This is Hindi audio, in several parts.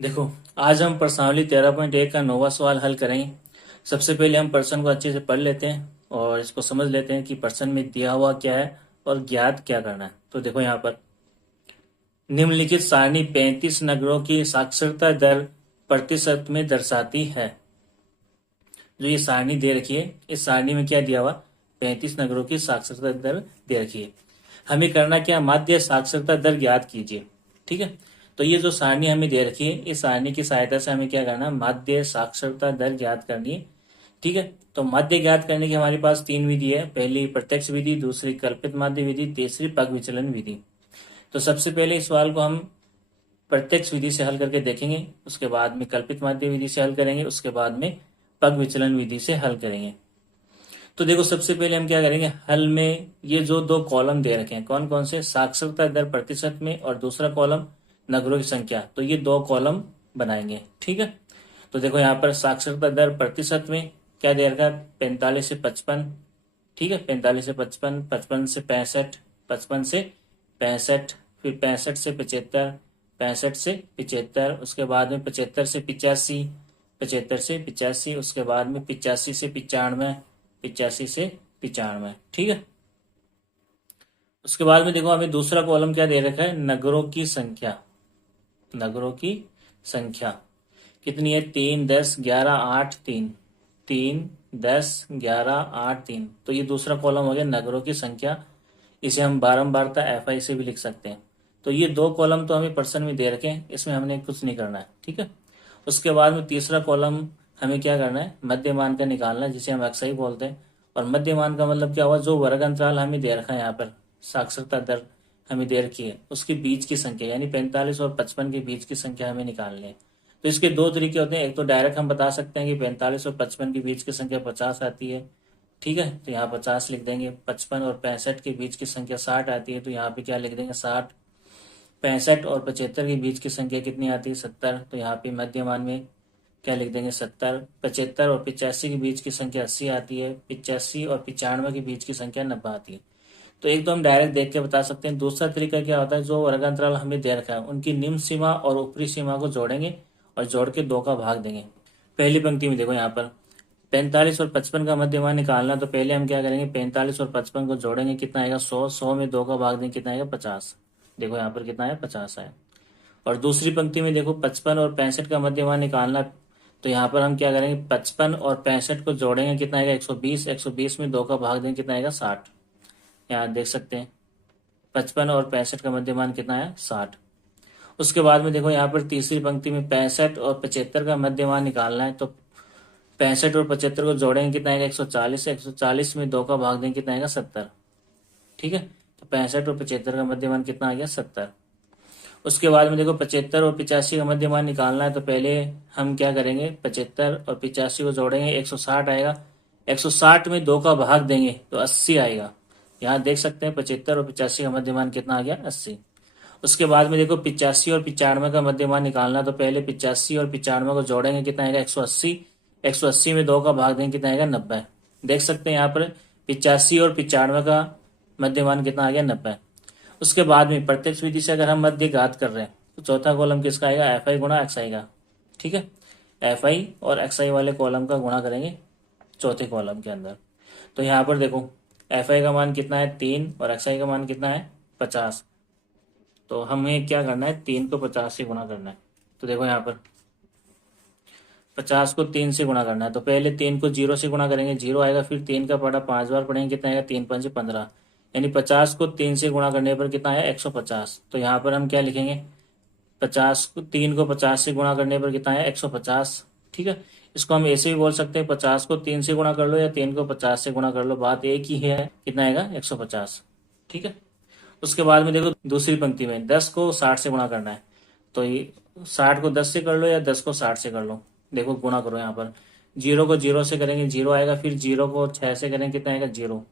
देखो, आज हम प्रश्नावली 13.1 का नौवां सवाल हल करेंगे। सबसे पहले हम प्रश्न को अच्छे से पढ़ लेते हैं और इसको समझ लेते हैं कि प्रश्न में दिया हुआ क्या है और ज्ञात क्या करना है। तो देखो यहाँ पर निम्नलिखित सारणी 35 नगरों की साक्षरता दर प्रतिशत में दर्शाती है। जो ये सारणी दे रखी है, इस सारणी में क्या दिया हुआ, 35 नगरों की साक्षरता दर दे रखी है। हमें करना क्या, माध्य साक्षरता दर ज्ञात कीजिए। ठीक है, तो ये जो सारणी हमें दे रखी है, इस सारणी की सहायता से हमें क्या करना है, माध्य साक्षरता दर ज्ञात करनी है। ठीक है, तो माध्य ज्ञात करने की हमारे पास तीन विधि है। पहली प्रत्यक्ष विधि, दूसरी कल्पित माध्य विधि, तीसरी पग विचलन विधि। तो सबसे पहले इस सवाल को हम प्रत्यक्ष विधि से हल करके देखेंगे, उसके बाद में कल्पित माध्य विधि से हल करेंगे, उसके बाद में पग विचलन विधि से हल करेंगे। तो देखो, सबसे पहले हम क्या करेंगे, हल में ये जो दो कॉलम दे रखे हैं, कौन कौन से, साक्षरता दर प्रतिशत में और दूसरा कॉलम नगरों की संख्या, तो ये दो कॉलम बनाएंगे। ठीक है, तो देखो यहाँ पर साक्षरता दर प्रतिशत में क्या दे रखा है, 45 से 55। ठीक है, 45 से 55, 55 से 65, 55 से 65, फिर 65 से 75, 65 से 75, उसके बाद में 75 से 85, 75 से 85, उसके बाद में 85 से 95, 85 से 95। ठीक है, उसके बाद में देखो हमें दूसरा कॉलम क्या दे रखा है, नगरों की संख्या। नगरों की संख्या कितनी है, 3, 10, 11, 8, 3, 3, 10, 11, 8, 3। तो ये दूसरा कॉलम हो गया नगरों की संख्या। इसे हम बारंबारता FI से भी लिख सकते हैं। तो ये दो कॉलम तो हमें प्रश्न में दे रखे हैं, इसमें हमने कुछ नहीं करना है। ठीक है, उसके बाद में तीसरा कॉलम हमें क्या करना है, मध्यमान का निकालना है, जिसे हम XI बोलते हैं। और मध्यमान का मतलब क्या हुआ, जो वर्ग अंतराल हमें दे रखा है, यहाँ पर साक्षरता दर हमें दे रखी है, उसके बीच की संख्या, यानी 45 और 55 के बीच की संख्या हमें निकालनी है। तो इसके दो तरीके होते हैं, एक तो डायरेक्ट हम बता सकते हैं कि 45 और 55 के बीच की संख्या 50 आती है। ठीक है, तो यहाँ 50 लिख देंगे। 55 और 65 के बीच की संख्या 60 आती है, तो यहाँ पे क्या लिख देंगे, 60। 65 और 75 के बीच की संख्या कितनी आती है, 70, तो यहाँ पे मध्यमान में क्या लिख देंगे, 70। 75 और 85 के बीच की संख्या 80 आती है। 85 और 95 के बीच की संख्या 90 आती है। तो एक तो हम डायरेक्ट देख के बता सकते हैं। दूसरा तरीका क्या होता है, जो वर्ग अंतराल हमें दे रखा है, उनकी निम्न सीमा और ऊपरी सीमा को जोड़ेंगे और जोड़ के 2 का भाग देंगे। पहली पंक्ति में देखो, यहाँ पर 45 और 55 का मध्यमान निकालना, तो पहले हम क्या करेंगे, 45 और 55 को जोड़ेंगे, कितना आएगा, 100। 100 में 2 का भाग देंगे, कितना आएगा, 50। देखो यहाँ पर कितना है, 50 है। और दूसरी पंक्ति में देखो, 55 और 65 का मध्यमान निकालना, तो यहाँ पर हम क्या करेंगे, 55 और 65 को जोड़ेंगे, कितना आएगा, 120। 120 में 2 का भाग देंगे, कितना आएगा, 60। यहाँ देख सकते हैं 55 और 65 का मध्यमान कितना है, 60। उसके बाद में देखो, यहाँ पर तीसरी पंक्ति में 65 और 75 का मध्यमान निकालना है, तो 65 और 75 को जोड़ेंगे, कितना आएगा, 140। 140 में 2 का भाग देंगे, कितना आएगा, 70। ठीक है, तो 65 और 75 का मध्यमान कितना आ गया, 70। उसके बाद में देखो, 75 और 85 का मध्यमान निकालना है, तो पहले हम क्या करेंगे, 75 और 85 को जोड़ेंगे, 160 आएगा। 160 में 2 का भाग देंगे तो 80 आएगा। यहाँ देख सकते हैं 75 और 85 का मध्यमान कितना आ गया, 80। उसके बाद में देखो, 85 और 95 का मध्यमान निकालना, तो पहले 85 और 95 को जोड़ेंगे, कितना आएगा, 180। 180 में 2 का भाग देंगे, कितना आएगा, 90। देख सकते हैं यहाँ पर 85 और 95 का मध्यमान कितना आ गया, 90। उसके बाद में प्रत्यक्ष विधि से अगर हम मध्य घात कर रहे हैं, तो चौथा कॉलम किसका आएगा, FI गुणा XI का। ठीक है, FI और XI वाले कॉलम का गुणा करेंगे चौथे कॉलम के अंदर। तो यहाँ पर देखो, FI का मान कितना है, 3, और XI का मान कितना है, 50। तो हमें क्या करना है, 3 को 50 से गुणा करना है। तो देखो यहाँ पर 50 को 3 से गुणा करना है, तो पहले 3 को 0 से गुणा करेंगे, 0 आएगा। फिर 3 का पड़ा 5 बार पढ़ेंगे, कितना आएगा, 3 5 15। यानी 50 को 3 से गुणा करने पर कितना आया, 150। तो यहाँ पर हम क्या लिखेंगे, 50 को 3 को 50 से गुणा करने पर कितना आया, 150। ठीक है, इसको हम ऐसे भी बोल सकते हैं, 50 को 3 से गुणा कर लो या 3 को 50 से गुणा कर लो, बात एक ही है, कितना आएगा, 150। ठीक है, उसके बाद में देखो, दूसरी पंक्ति में 10 को 60 से गुणा करना है, तो ये 60 को 10 से कर लो या 10 को 60 से कर लो। देखो गुणा करो, यहाँ पर 0 को 0 से करेंगे, 0 आएगा। फिर 0 को 6 से करेंगे, कितना आएगा, 0।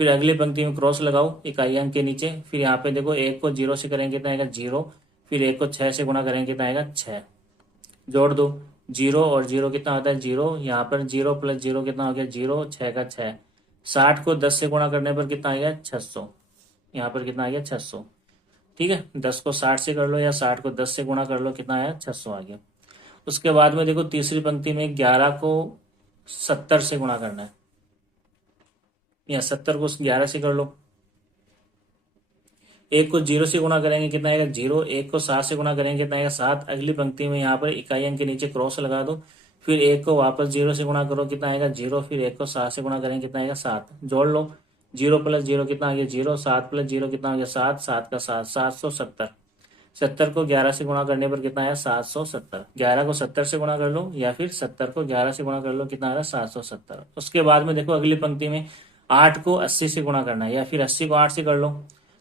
फिर अगली पंक्ति में क्रॉस लगाओ इकाई अंक के नीचे। फिर यहाँ पे देखो, 1 को 0 से करेंगे, कितना आएगा, 0। फिर 1 को 6 से गुणा करेंगे, कितना आएगा, 6। जोड़ दो, 0 और 0 कितना होता है, 0। यहाँ पर 0 प्लस 0 कितना हो गया, 0। 6 का 6। 60 को 10 से गुणा करने पर कितना आ गया, 600। यहाँ पर कितना आ गया, 600। ठीक है, 10 को 60 से कर लो या 60 को 10 से गुणा कर लो, कितना आया 600 आ गया। उसके बाद में देखो तीसरी पंक्ति में 11 को 70 से गुणा करना है, या 70 को 11 से कर लो। एक को 0 से गुणा करेंगे कितना आएगा 0, एक को 7 से गुणा करेंगे कितना आएगा 7। अगली पंक्ति में यहाँ पर इकाई अंक के नीचे क्रॉस लगा दो, फिर एक को वापस 0 से गुणा करो कितना आएगा 0, फिर एक को 7 से गुणा करेंगे कितना आएगा 7। जोड़ लो, 0 प्लस 0 कितना आ गया 0, 7 प्लस 0 कितना हो गया 7, 7 का 7, 770। 70 को 11 से गुणा करने पर कितना आया 770। 11 को 70 से गुणा कर लो या फिर 70 को 11 से गुणा कर लो, कितना आ रहा है 770। उसके बाद में देखो अगली पंक्ति में 8 को 80 से गुणा करना है, या फिर 80 को 8 से कर लो।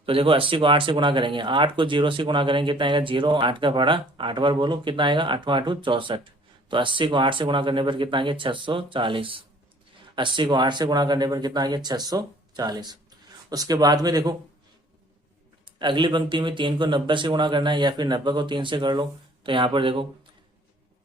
तो देखो 80 को 8 से गुणा करेंगे, 8 को 0 से गुणा करेंगे कितना आएगा 0, 8 का पड़ा 8 बार बोलो कितना आएगा 8 8 64। तो 80 को 8 से गुणा करने पर कितना आ गया 640। 80 को 8 से गुणा करने पर कितना आ गया 640। उसके बाद में देखो अगली पंक्ति में 3 को 90 से गुणा करना है, या फिर 90 को 3 से कर लो। तो यहाँ पर देखो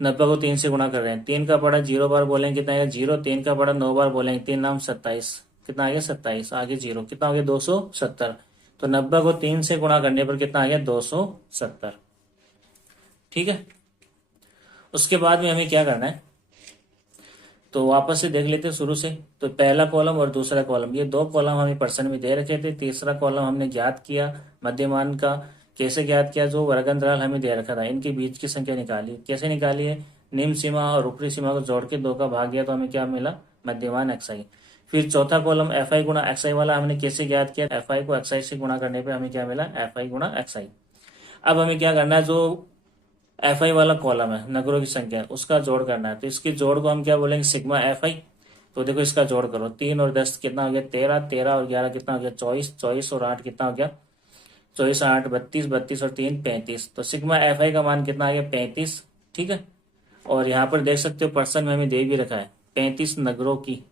90 को 3 से गुणा कर रहे हैं, 3 का पड़ा 0 बार बोलेंगे कितना आएगा 0, 3 का पड़ा 9 बार बोलेंगे, 3 नाम 27, कितना आ गया 27, आगे 0 कितना हो गया 270। तो 90 को 3 से गुणा करने पर कितना आ गया 270। ठीक है, उसके बाद में हमें क्या करना है, तो वापस से देख लेते हैं शुरू से। तो पहला कॉलम और दूसरा कॉलम, ये दो कॉलम हमें परसेंट में दे रखे थे। तीसरा कॉलम हमने ज्ञात किया मध्यमान का, कैसे ज्ञात किया, जो वर्ग अंतराल हमें दे रखा था इनके बीच की संख्या निकाली। कैसे निकाली है, निम्न सीमा और ऊपरी सीमा को जोड़ के 2 का भाग गया तो हमें क्या मिला मध्यमान एक्सआई। फिर चौथा कॉलम एफ आई गुणा एक्सआई वाला हमने कैसे ज्ञात किया, एफ आई को एक्सआई से गुणा करने पर हमें क्या मिला एफ आई गुणा एक्सआई। अब हमें क्या करना है, जो एफ आई वाला कॉलम है नगरों की संख्या उसका जोड़ करना है। तो इसके जोड़ को हम क्या बोलेंगे सिग्मा एफ आई। तो देखो इसका जोड़ करो, 3 और 10 कितना हो गया 13, 13 और 11 कितना हो गया 24, 24 और 8 कितना हो गया 24, 8 32, 32 और 3 35। तो सिग्मा एफ आई का मान कितना आ गया 35। ठीक है, और यहाँ पर देख सकते हो पर्सन में हमें दे भी रखा है 35 नगरों की,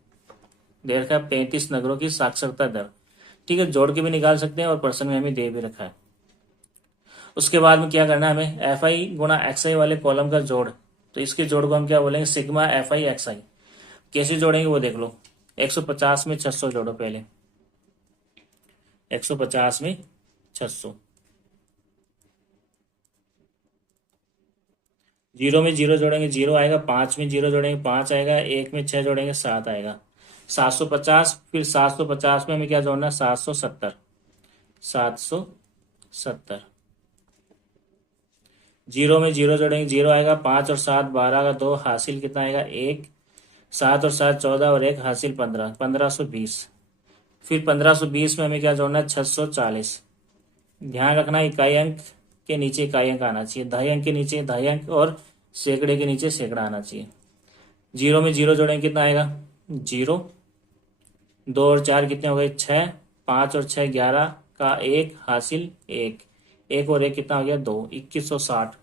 दे रखा है 35 नगरों की साक्षरता दर। ठीक है, जोड़ के भी निकाल सकते हैं और पर्सन में हमें दे भी रखा है। उसके बाद में क्या करना है हमें एफ आई गुणा एक्स आई वाले कॉलम का जोड़। तो इसके जोड़ को हम क्या बोलेंगे सिग्मा एफ आई एक्स आई। कैसे जोड़ेंगे वो देख लो, 150 में 600 जोड़ो पहले, 150 में 600, 0 में 0 जोड़ेंगे 0 आएगा, 5 में 0 जोड़ेंगे 5 आएगा, 1 में 6 जोड़ेंगे 7 आएगा, 750। फिर 750 में हमें क्या जोड़ना है 770, 770। 0 में 0 जोड़ेंगे 0 आएगा, 5 और 7 12 का 2 हासिल कितना आएगा 1, 7 और 7 14 और 1 हासिल 15, 1520। फिर 1520 में हमें क्या जोड़ना है 640। ध्यान रखना इकाई अंक के नीचे इकाई अंक आना चाहिए, दहाई अंक के नीचे दहाई अंक और सैकड़े के नीचे सैकड़ा आना चाहिए। 0 में 0 जोड़ेंगे कितना आएगा 0, 2 और 4 कितने हो गए 6, 5 और 6 11 का 1 हासिल 1, 1 और 1 कितना हो गया 2, 2160।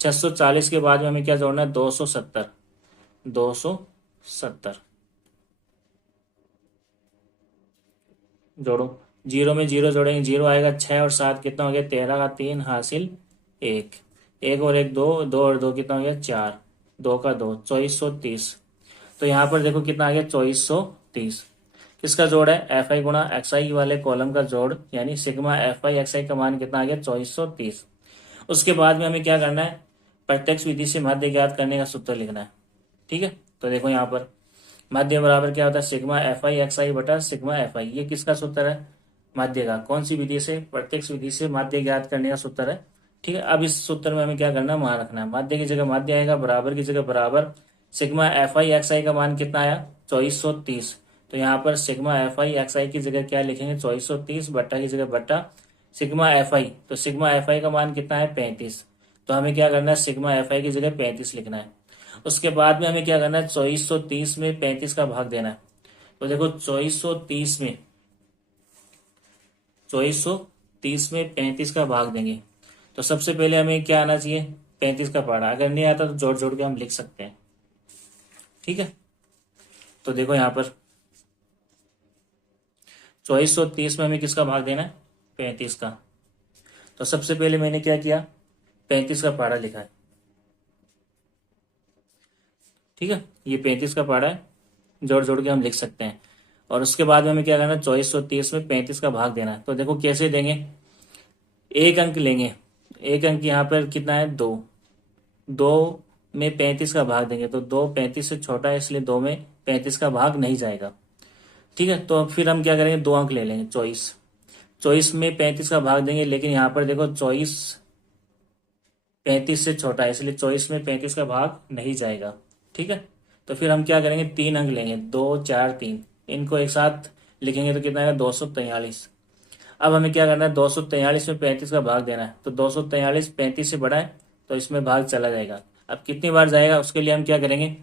640 के बाद में हमें क्या जोड़ना है 270, 270 जोड़ो। 0 में 0 जोड़ेंगे 0 आएगा, 6 और 7 कितना हो गया 13 का 3 हासिल 1, 1 और 1 2, 2 और 2 कितना हो गया 4, 2 का 2 2430। तो यहाँ पर देखो कितना आ गया 2430। किसका जोड़ है एफ आई गुणा एक्स आई वाले कॉलम का जोड़, यानी सिग्मा एफ आई एक्स आई का मान कितना आ गया 2430। उसके बाद में हमें क्या करना है प्रत्यक्ष विधि से माध्य ज्ञात करने का सूत्र लिखना है। ठीक है, तो देखो यहाँ पर माध्य बराबर क्या होता है सिग्मा एफ आई एक्स आई बटा सिग्मा एफ आई। ये किसका सूत्र है माध्य का, कौन सी विधि से, प्रत्यक्ष विधि से माध्य ज्ञात करने का सूत्र है। ठीक है, अब इस सूत्र में हमें क्या करना है मान रखना है, माध्य की जगह माध्य आएगा, बराबर की जगह बराबर। सिग्मा एफ आई एक्स आई का मान कितना आया 2430। तो यहाँ पर सिग्मा एफ आई एक्स आई की जगह क्या लिखेंगे 2430, बट्टा की जगह बट्टा सिग्मा एफ आई। तो सिग्मा एफ आई का मान कितना है 35। तो हमें क्या करना है सिग्मा एफ आई की जगह 35 लिखना है। उसके बाद में हमें क्या करना है 2430 में 35 का भाग देना है। तो देखो 2430 में 35 का भाग देंगे। तो सबसे पहले हमें क्या आना चाहिए 35 का पहाड़ा, अगर नहीं आता तो जोड़ जोड़ के हम लिख सकते हैं। ठीक है, तो देखो यहाँ पर 2430 में हमें किसका भाग देना है 35 का। तो सबसे पहले मैंने क्या किया 35 का पहाड़ा लिखा है। ठीक है, ये 35 का पहाड़ा है, जोड़ जोड़ के हम लिख सकते हैं। और उसके बाद में हमें क्या करना है 2430 में 35 का भाग देना है। तो देखो कैसे देंगे, एक अंक लेंगे, एक अंक यहाँ पर कितना है, 2। 2 में 35 का भाग देंगे तो 2 35 से छोटा है, इसलिए 2 में 35 का भाग नहीं जाएगा। ठीक है, तो अब फिर हम क्या करेंगे, 2 अंक ले लेंगे, 24। 24 में 35 का भाग देंगे, लेकिन यहाँ पर देखो 24 35 से छोटा है, इसलिए 24 में 35 का भाग नहीं जाएगा। ठीक है, तो फिर हम क्या करेंगे, 3 अंक लेंगे, 2 4 3, इनको एक साथ लिखेंगे तो कितना आएगा, 243। अब हमें क्या करना है, 243 में 35 का भाग देना है, तो 243 35 से बड़ा है, तो इसमें भाग चला जाएगा। अब कितनी बार जाएगा, उसके लिए हम क्या करेंगे,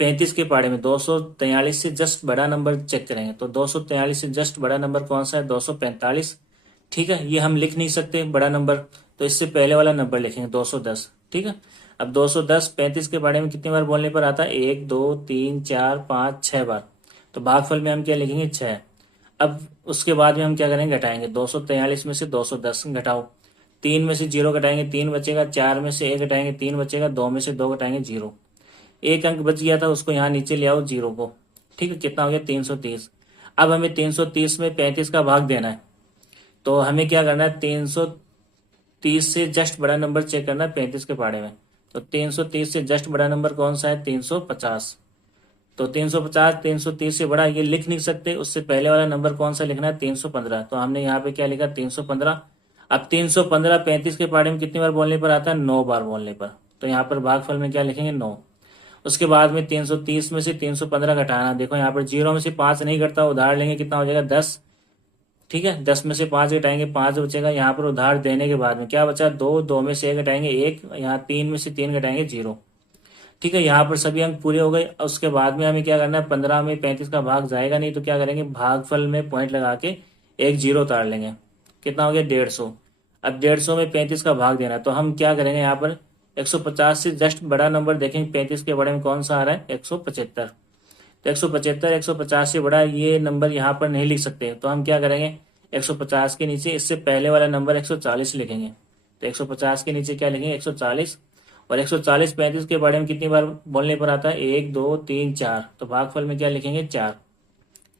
35 के पाड़े में 243 से जस्ट बड़ा नंबर चेक करेंगे, तो 243 से जस्ट बड़ा नंबर कौन सा है, 245। ठीक है, ये हम लिख नहीं सकते बड़ा नंबर, तो इससे पहले वाला नंबर लिखेंगे 210। ठीक है, अब 210 35 के बारे में कितनी बार बोलने पर आता है, 1 2 3 4 5 6 बार, तो भागफल में हम क्या लिखेंगे, 6। अब उसके बाद में हम क्या करेंगे, घटाएंगे, 243 में से 210 घटाओ, 3 में से 0 घटाएंगे, 3 बचेगा, 4 में से 1 घटाएंगे, 3 बचेगा, 2 में से 2 घटाएंगे, 0। एक अंक बच गया था, उसको यहाँ नीचे ले आओ, 0 को। ठीक है, कितना हो गया, 330। अब हमें 330 में 35 का भाग देना है, तो हमें क्या करना है, 330 से जस्ट बड़ा नंबर चेक करना है 35 के पाड़े में, तो 330 से जस्ट बड़ा नंबर कौन सा है, 350। तो 350 330 से बड़ा ये लिख नहीं सकते, उससे पहले वाला नंबर कौन सा लिखना है, 315, तो हमने यहाँ पे क्या लिखा, 315। अब 315 35 के पाड़े में कितनी बार बोलने पर आता है, 9 बार बोलने पर, तो यहाँ पर भागफल में क्या लिखेंगे, 9। उसके बाद में 330 में से 315 घटाना, देखो यहाँ पर 0 में से 5 नहीं घटता, उधार लेंगे, कितना हो जाएगा, 10। ठीक है, 10 में से 5 घटाएंगे, 5 बचेगा, यहाँ पर उधार देने के बाद में क्या बचा, 2, 2 में से 1 घटाएंगे, 1, यहाँ 3 में से 3 घटाएंगे, 0। ठीक है, यहाँ पर सभी अंक पूरे हो गए। उसके बाद में हमें क्या करना है, 15 में 35 का भाग जाएगा नहीं, तो क्या करेंगे, भागफल में पॉइंट लगा के एक 0 उतार लेंगे, कितना हो गया, 150। अब 150 में 35 का भाग देना है, तो हम क्या करेंगे, यहाँ पर 150 से जस्ट बड़ा नंबर देखेंगे, 35 के बड़े में कौन सा आ रहा है, 175। तो 175 150 से बड़ा ये नंबर यहाँ पर नहीं लिख सकते, तो हम क्या करेंगे, 150 के नीचे इससे पहले वाला नंबर 140 लिखेंगे, तो 150 के नीचे क्या लिखेंगे, 140। और 140 35 के बारे में कितनी बार बोलने पर आता है, 1 2 3 4, तो भागफल में क्या लिखेंगे, 4।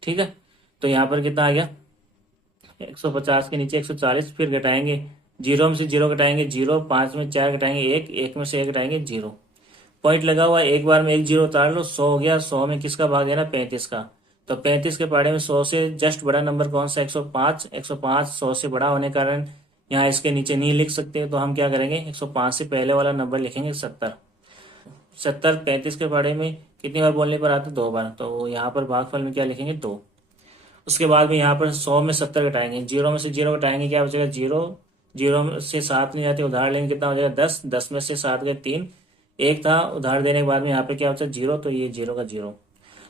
ठीक है, तो यहाँ पर कितना आ गया, 150 के नीचे 140, फिर घटाएंगे, 0 में से 0 घटाएंगे, 0, 5 में 4 घटाएंगे, 1, 1 में से 1 घटाएंगे, 0। पॉइंट लगा हुआ, एक बार में एक 0 उतार लो, 100 हो गया। 100 में किसका भाग देना, 35 का, तो 35 के पाड़े में 100 से जस्ट बड़ा नंबर कौन सा, 105। 105 100 से बड़ा होने के कारण यहाँ इसके नीचे नहीं लिख सकते, तो हम क्या करेंगे, 105 से पहले वाला नंबर लिखेंगे, 70। 70 35 के बारे में कितनी बार बोलने पर आते, 2 बार, तो यहाँ पर भागफल में क्या लिखेंगे, 2। उसके बाद में यहाँ पर 100 में 70 घटाएंगे, 0 में से 0 घटाएंगे, क्या बचेगा, 0। 0 में से 7 नहीं जाते, उधार लेंगे, कितना हो जाएगा, 10। 10 में से 7 गए, 3, 1 था, उधार देने के बाद में यहाँ पे क्या बचा, 0, तो ये 0 का 0।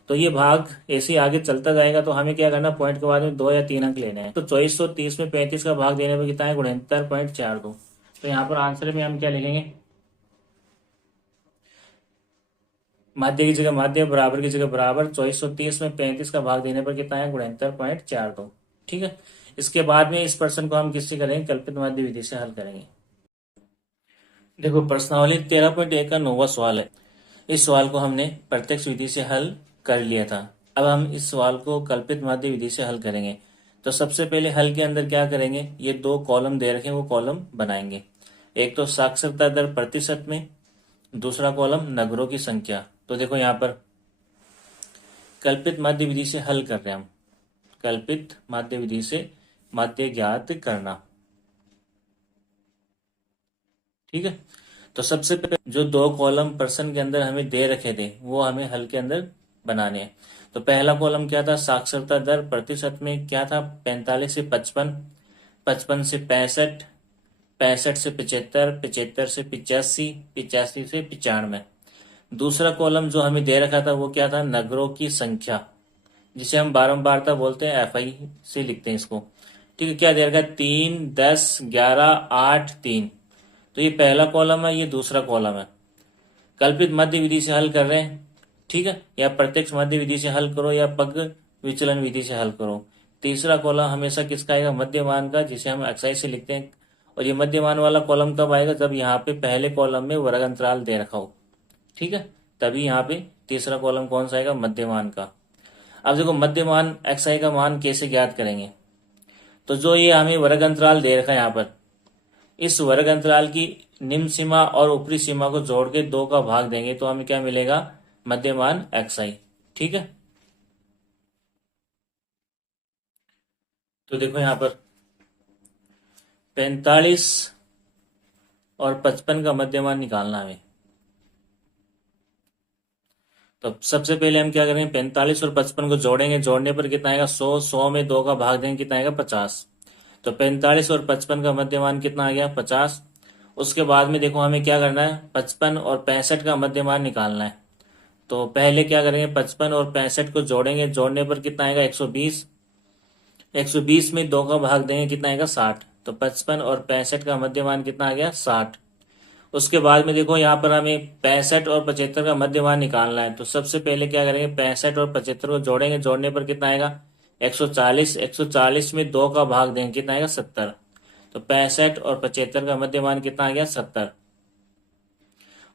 तो ये भाग ऐसे ही आगे चलता जाएगा, तो हमें क्या करना, पॉइंट के बाद में 2 या 3 अंक लेने हैं, तो 2430 में 35 का भाग देने पर कितना है, 69.42। तो यहाँ पर आंसर में हम क्या लिखेंगे, माध्य की जगह माध्य, बराबर की जगह बराबर, 2430 में 35 का भाग देने पर कितना है, 69.42। ठीक है, इसके बाद में इस प्रश्न को हम किससे करेंगे, कल्पित माध्य विधि से हल करेंगे। देखो, प्रश्नावली 13.1 का 9वां सवाल है। इस सवाल को हमने प्रत्यक्ष विधि से हल कर लिया था। अब हम इस सवाल को कल्पित माध्य विधि से हल करेंगे। तो सबसे पहले हल के अंदर क्या करेंगे, ये 2 कॉलम दे रखे हैं, वो कॉलम बनाएंगे। एक तो साक्षरता दर प्रतिशत में, दूसरा कॉलम नगरों की संख्या। तो देखो यहाँ पर कल्पित माध्य विधि से हल कर रहे हैं हम, कल्पित माध्य विधि से माध्य ज्ञात करना। ठीक है, तो सबसे पहले जो 2 कॉलम प्रश्न के अंदर हमें दे रखे थे, वो हमें हल के अंदर बनाने हैं। तो पहला कॉलम क्या था, साक्षरता दर प्रतिशत में क्या था, 45 से 55, 55 से 65, 65 से 75, 75 से 85, 85 से 95। दूसरा कॉलम जो हमें दे रखा था वो क्या था, नगरों की संख्या, जिसे हम बारंबारता बोलते हैं, FI से लिखते हैं इसको। ठीक है, क्या दे रखा है, 3 10 11 8 3। तो ये पहला कॉलम है, ये दूसरा कॉलम है। कल्पित मध्य विधि से हल कर रहे हैं। ठीक है, या प्रत्यक्ष मध्य विधि से हल करो या पग विचलन विधि से हल करो। तीसरा कॉलम हमेशा किसका आएगा, मध्यमान का, जिसे हम XI से लिखते हैं। और ये मध्यमान वाला कॉलम कब आएगा, जब यहाँ पे पहले कॉलम में वर्ग अंतराल दे रखा हो। ठीक है, तभी यहाँ पे तीसरा कॉलम कौन सा आएगा, मध्यमान का। अब देखो, मध्यमान XI का मान कैसे ज्ञात करेंगे। तो जो ये हमें वर्ग अंतराल दे रखा है यहाँ पर, इस वर्ग अंतराल की निम्न सीमा और ऊपरी सीमा को जोड़ के 2 का भाग देंगे तो हमें क्या मिलेगा, मध्यमान xi। ठीक है, तो देखो यहाँ पर 45 और 55 का मध्यमान निकालना है। तो सबसे पहले हम क्या करेंगे, 45 और 55 को जोड़ेंगे, जोड़ने पर कितना आएगा 100, 100 में 2 का भाग देंगे कितना आएगा 50। तो 45 और 55 का मध्यमान कितना आ गया 50। उसके बाद में देखो हमें क्या करना है, 55 और 65 का मध्यमान निकालना है। तो पहले क्या करेंगे, 55 और 65 को जोड़ेंगे, जोड़ने पर कितना आएगा 120। 120 में 2 का भाग देंगे कितना आएगा 60। तो 55 और 65 का मध्यमान कितना आ गया 60। उसके बाद में देखो यहाँ पर हमें 65 और 75 का मध्यमान निकालना है। तो सबसे पहले क्या करेंगे, 65 और 75 को जोड़ेंगे, जोड़ने पर कितना आएगा 140। 140 में 2 का भाग देंगे कितना आएगा 70। तो 65 और 75 का मध्यमान कितना आ गया 70।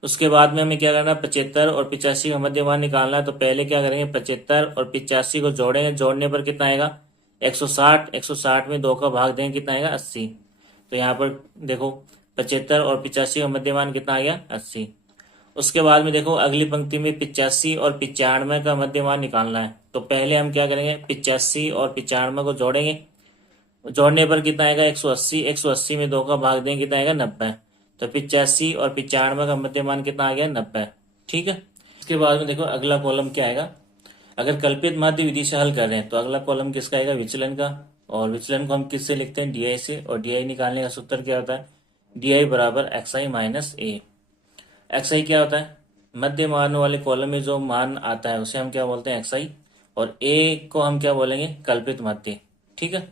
उसके बाद में हमें क्या करना है, 75 और 85 का मध्यमान निकालना है। तो पहले क्या करेंगे, 75 और 85 को जोड़ेंगे, जोड़ने पर कितना आएगा 160। 160 में 2 का भाग देंगे कितना आएगा 80। तो यहाँ पर देखो 75 और 85 का मध्यमान कितना आ गया 80। उसके बाद में देखो अगली पंक्ति में 85 और 95 का मध्यमान निकालना है। तो पहले हम क्या करेंगे, 85 और 95 को जोड़ेंगे, जोड़ने पर कितना आएगा 180। 180 में 2 का भाग देंगे कितना आएगा 90। तो 85 और 95 का मध्यमान कितना आ गया 90। ठीक है, इसके बाद में देखो अगला कॉलम क्या आएगा, अगर कल्पित माध्य विधि से हल कर रहे हैं तो अगला कॉलम किसका आएगा, विचलन का। और विचलन को हम किससे लिखते हैं, डी से। और डी निकालने का सूत्र क्या होता है, डी बराबर XI माइनस ए। XI क्या होता है, मध्य मान वाले कॉलम में जो मान आता है उसे हम क्या बोलते हैं XI। और ए को हम क्या बोलेंगे, कल्पित माध्य। ठीक है,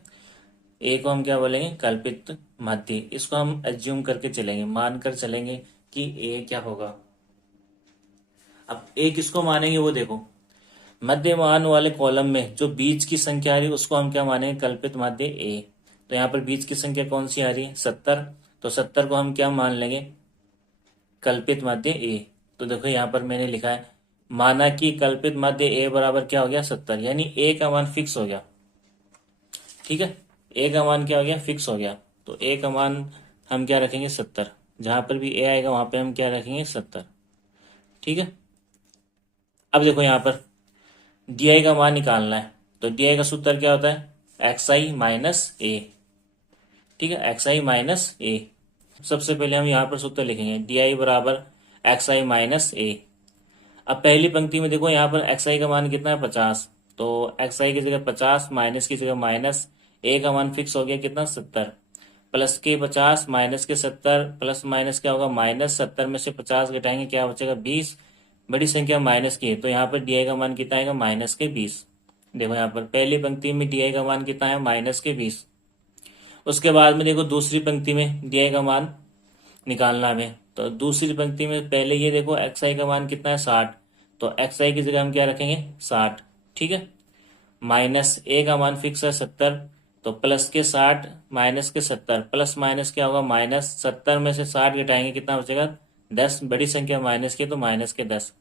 ए को हम क्या बोलेंगे, कल्पित माध्य। इसको हम एज्यूम करके चलेंगे, मान कर चलेंगे कि ए क्या होगा। अब ए किसको मानेंगे वो देखो, मध्य मान वाले कॉलम में जो बीच की संख्या आ रही है उसको हम क्या मानेंगे, कल्पित माध्य ए। तो यहाँ पर बीच की संख्या कौन सी आ रही है 70। तो 70 को हम क्या मान लेंगे, कल्पित माध्य ए। तो देखो यहाँ पर मैंने लिखा है, माना कि कल्पित माध्य ए बराबर क्या हो गया 70, यानी ए का मान फिक्स हो गया। ठीक है, ए का मान क्या हो गया, फिक्स हो गया। तो ए का मान हम क्या रखेंगे 70, जहां पर भी ए आएगा वहां पे हम क्या रखेंगे 70। ठीक है, अब देखो यहाँ पर डी का मान निकालना है। तो डी का सूत्र क्या होता है, XI माइनस ए। ठीक है, XI माइनस ए। सबसे पहले हम यहाँ पर सूत्र लिखेंगे, डी बराबर XI माइनस ए। अब पहली पंक्ति में देखो यहाँ पर XI का मान कितना है 50। तो XI की जगह 50, माइनस की जगह माइनस, ए का मान फिक्स हो गया कितना 70। प्लस के 50 माइनस के 70, प्लस माइनस क्या होगा माइनस, 70 में से 50 घटाएंगे क्या बचेगा 20। बड़ी संख्या माइनस की है तो यहाँ पर डी का मान कितना आएगा माइनस के 20। देखो यहाँ पर पहली पंक्ति में डी का मान कितना है माइनस के 20। उसके बाद में देखो दूसरी पंक्ति में डी का मान निकालना हमें। तो दूसरी पंक्ति में पहले ये देखो XI का मान कितना है 60। तो XI की जगह हम क्या रखेंगे 60। ठीक है, माइनस ए का मान फिक्स है 70। तो प्लस के 60 माइनस के 70, प्लस माइनस क्या होगा माइनस, 70 में से 60 घटाएंगे कितना बचेगा 10। बड़ी संख्या माइनस की तो माइनस के 10।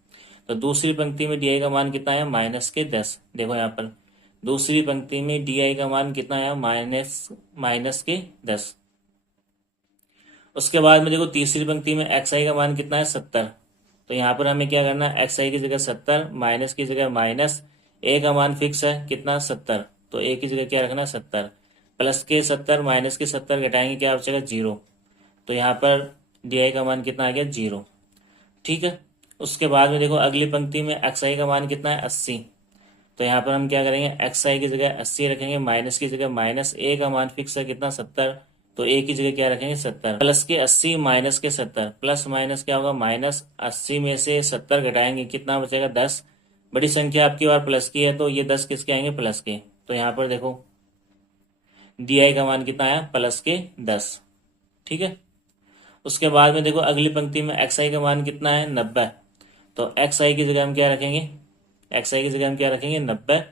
तो दूसरी पंक्ति में डी का मान कितना है माइनस के 10। देखो यहाँ पर दूसरी पंक्ति में डी का मान कितना है माइनस के 10। उसके बाद में देखो तीसरी पंक्ति में XI का मान कितना है 70। तो यहाँ पर हमें क्या करना है, XI की जगह 70, माइनस की जगह माइनस, ए का मान फिक्स है कितना 70। तो ए की जगह क्या रखना है 70। प्लस के 70 माइनस के 70 घटाएंगे क्या बचेगा 0। तो यहाँ पर डी का मान कितना आ गया 0। ठीक है, उसके बाद में देखो अगली पंक्ति में XI का मान कितना है 80। तो यहाँ पर हम क्या करेंगे, XI की जगह 80 रखेंगे, माइनस की जगह माइनस, ए का मान फिक्स है कितना 70। तो ए की जगह क्या रखेंगे 70। प्लस के 80 माइनस के 70, प्लस माइनस क्या होगा माइनस, 80 में से 70 घटाएंगे कितना बचेगा 10। बड़ी संख्या आपकी बार प्लस की है तो ये 10 किसके आएंगे प्लस के। तो यहाँ पर देखो डी का मान कितना आया प्लस के 10। ठीक है, उसके बाद में देखो अगली पंक्ति में XI का मान कितना है 90। तो XI की जगह हम क्या रखेंगे, XI की जगह हम क्या रखेंगे 90,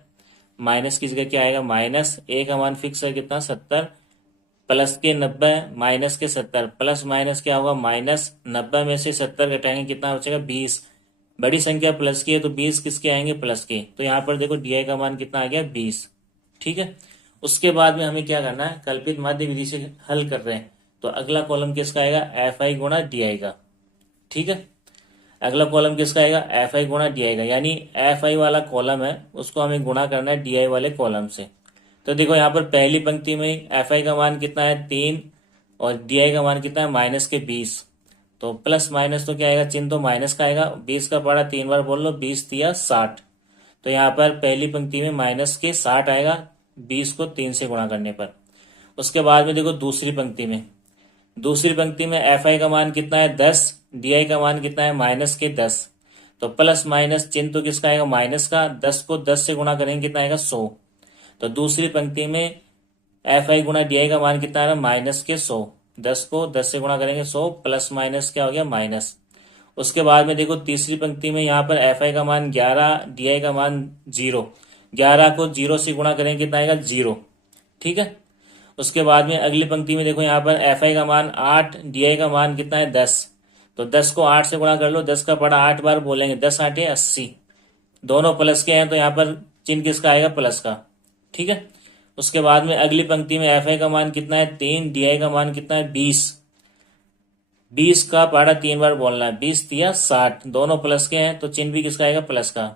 माइनस की जगह क्या आएगा माइनस, ए का मान फिक्स है कितना 70। प्लस के 90 माइनस के 70, प्लस माइनस क्या होगा माइनस, 90 में से 70 घटाएंगे कितना बचेगा 20। बड़ी संख्या प्लस की है तो 20 किसके आएंगे प्लस के। तो यहाँ पर देखो डी का मान कितना आ गया 20। ठीक है, उसके बाद में हमें क्या करना है, कल्पित माध्य विधि से हल कर रहे हैं तो अगला कॉलम किसका आएगा, एफ आई गुणा डी आई का। ठीक है, अगला कॉलम किसका आएगा, एफ आई गुणा डी आई का, यानी एफ आई वाला कॉलम है उसको हमें गुणा करना है डी आई वाले कॉलम से। तो देखो यहाँ पर पहली पंक्ति में एफ आई का मान कितना है 3 और डी आई का मान कितना है -20। तो प्लस माइनस तो क्या आएगा, चिन्ह तो माइनस का आएगा, 20 का पड़ा 3 बार बोल लो, 20 दिया 60। तो यहाँ पर पहली पंक्ति में -60 आएगा 20 को 3 से गुणा करने पर। उसके बाद में देखो दूसरी पंक्ति में एफ आई का मान कितना है 10, डी आई का मान कितना है -10। तो प्लस माइनस चिन्ह तो किसका आएगा, माइनस का, 10 को 10 से गुणा करेंगे कितना आएगा 100। तो दूसरी पंक्ति में एफ आई गुणा डी आई का मान कितना आ रहा है -100। 10 को 10 से गुणा करेंगे 100, प्लस माइनस क्या हो गया माइनस। उसके बाद में देखो तीसरी पंक्ति में यहाँ पर एफ आई का मान 11, डी आई का मान 0। 11 को 0 से गुणा करेंगे कितना आएगा 0। ठीक है, उसके बाद में अगली पंक्ति में देखो यहाँ पर एफ आई का मान 8, डी आई का मान कितना है 10। तो 10 को 8 से गुणा कर लो, 10 का पड़ा 8 बार बोलेंगे, 10 8 80। दोनों प्लस के हैं तो यहाँ पर चिन्ह किसका आएगा, प्लस का। ठीक है, उसके बाद में अगली पंक्ति में एफ आई का मान कितना है 3, डी आई का मान कितना है 20। 20 का पहाड़ा 3 बार बोलना है, 20 दिया 60, दोनों प्लस के हैं तो चिन्ह भी किसका आएगा, प्लस का।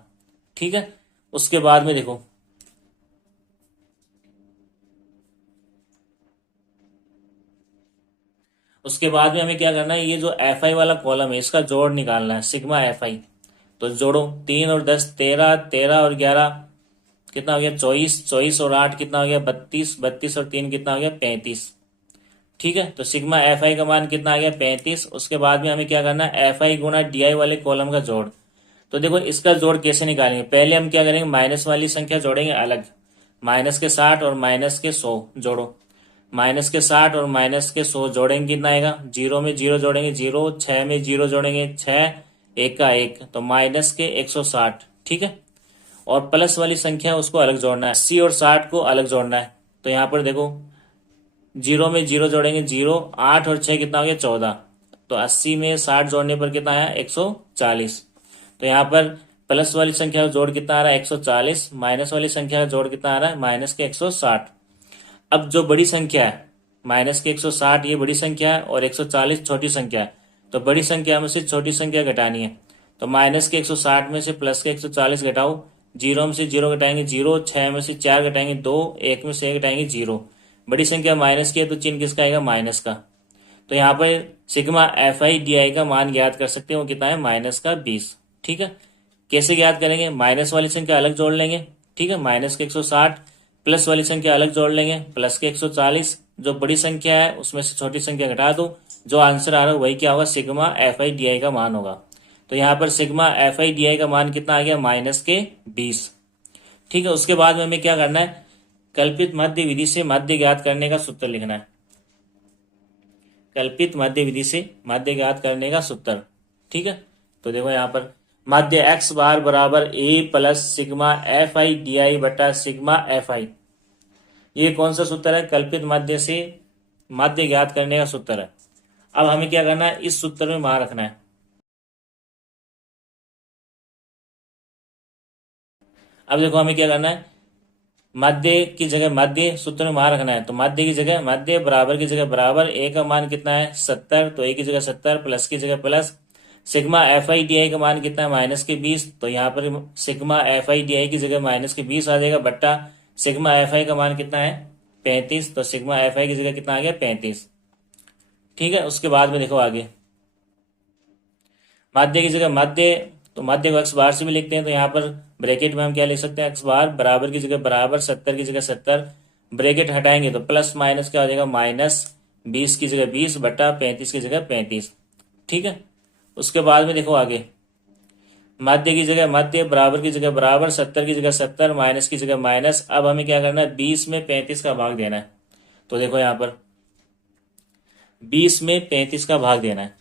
ठीक है, उसके बाद में देखो उसके बाद में हमें क्या करना है, ये जो एफ आई वाला कॉलम है इसका जोड़ निकालना है, सिग्मा एफ आई। तो जोड़ो, 3 और 10 13, 13 और 11 कितना हो गया 24, 24 और 8 कितना हो गया 32, 32 और 3 कितना हो गया 35। ठीक है, तो सिग्मा एफ आई का मान कितना आ गया 35। उसके बाद में हमें क्या करना है, एफ आई गुणा डी आई वाले कॉलम का जोड़। तो देखो इसका जोड़ कैसे निकालेंगे, पहले हम क्या करेंगे, माइनस वाली संख्या जोड़ेंगे अलग, -60 और -100 जोड़ो। -60 और -100 जोड़ेंगे कितना आएगा, 0 में 0 जोड़ेंगे 0, 6 में 0 जोड़ेंगे 6, 1 का 1, तो -160। ठीक है, और प्लस वाली संख्या उसको अलग जोड़ना है, 80 और 60 को अलग जोड़ना है। तो यहाँ पर देखो 0 में 0 जोड़ेंगे 0, 8 और 6 कितना हो गया 14। तो 80 में 60 जोड़ने पर कितना आया 140। तो यहाँ पर प्लस वाली संख्या का जोड़ कितना आ रहा है 140, माइनस वाली संख्या का जोड़ कितना आ रहा है -160। अब जो बड़ी संख्या है -160 ये बड़ी संख्या है और 140 छोटी संख्या है। तो बड़ी संख्या में से छोटी संख्या घटानी है, तो -160 में से +140 घटाओ, 0 में से 0 घटाएंगे 0, 6 में से 4 घटाएंगे 2, 1 में से 1 घटाएंगे 0। बड़ी संख्या माइनस की है तो चिन्ह किसका आएगा, माइनस का। तो यहाँ पर सिग्मा एफ आई डी आई का मान ज्ञात कर सकते हैं, वो कितना है -20। ठीक है, कैसे ज्ञात करेंगे, माइनस वाली संख्या अलग जोड़ लेंगे। ठीक है, -160, प्लस वाली संख्या अलग जोड़ लेंगे, +140। जो बड़ी संख्या है उसमें से छोटी संख्या घटा दो, जो आंसर आ रहा है वही क्या होगा, सिग्मा एफ आई डी आई का मान होगा। तो यहाँ पर सिग्मा एफ आई डी आई का मान कितना आ गया, -20। ठीक है, उसके बाद में हमें क्या करना है, कल्पित माध्य विधि से माध्य ज्ञात करने का सूत्र लिखना है। कल्पित माध्य विधि से माध्य ज्ञात करने का सूत्र। ठीक है, तो देखो यहाँ पर माध्य x बार बराबर a plus sigma F I D I बटा सिग्मा एफ आई, ये कौन सा सूत्र है, कल्पित माध्य से माध्य ज्ञात करने का सूत्र है। अब हमें क्या करना है, इस सूत्र में मान रखना है। अब देखो हमें क्या करना है, माध्य की जगह माध्य सूत्र में मान रखना है। तो माध्य की जगह माध्य, बराबर की जगह बराबर, ए का मान कितना है 70, तो ए की जगह 70, प्लस की जगह plus. Sigma F I D आई का मान कितना है -20, तो यहाँ पर सिग्मा एफ आई डी आई की जगह -20 आ जाएगा, बट्टा सिग्मा एफ आई का मान कितना है 35, तो सिग्मा एफ आई की जगह कितना आ गया 35। ठीक है, उसके बाद में देखो आगे माध्य की जगह माध्य, तो माध्य को एक्स बार से भी लिखते हैं, तो यहाँ पर ब्रैकेट में हम क्या लिख सकते हैं, एक्स बार बराबर की जगह बराबर, 70 की जगह 70, ब्रैकेट हटाएंगे तो प्लस माइनस क्या हो जाएगा, -20 की जगह 20 बटा 35 की जगह 35। ठीक है, उसके बाद में देखो आगे माध्य की जगह माध्य, बराबर की जगह बराबर, 70 की जगह 70, माइनस की जगह माइनस। अब हमें क्या करना है, 20 में 35 का भाग देना है। तो देखो यहाँ पर 20 में 35 का भाग देना है।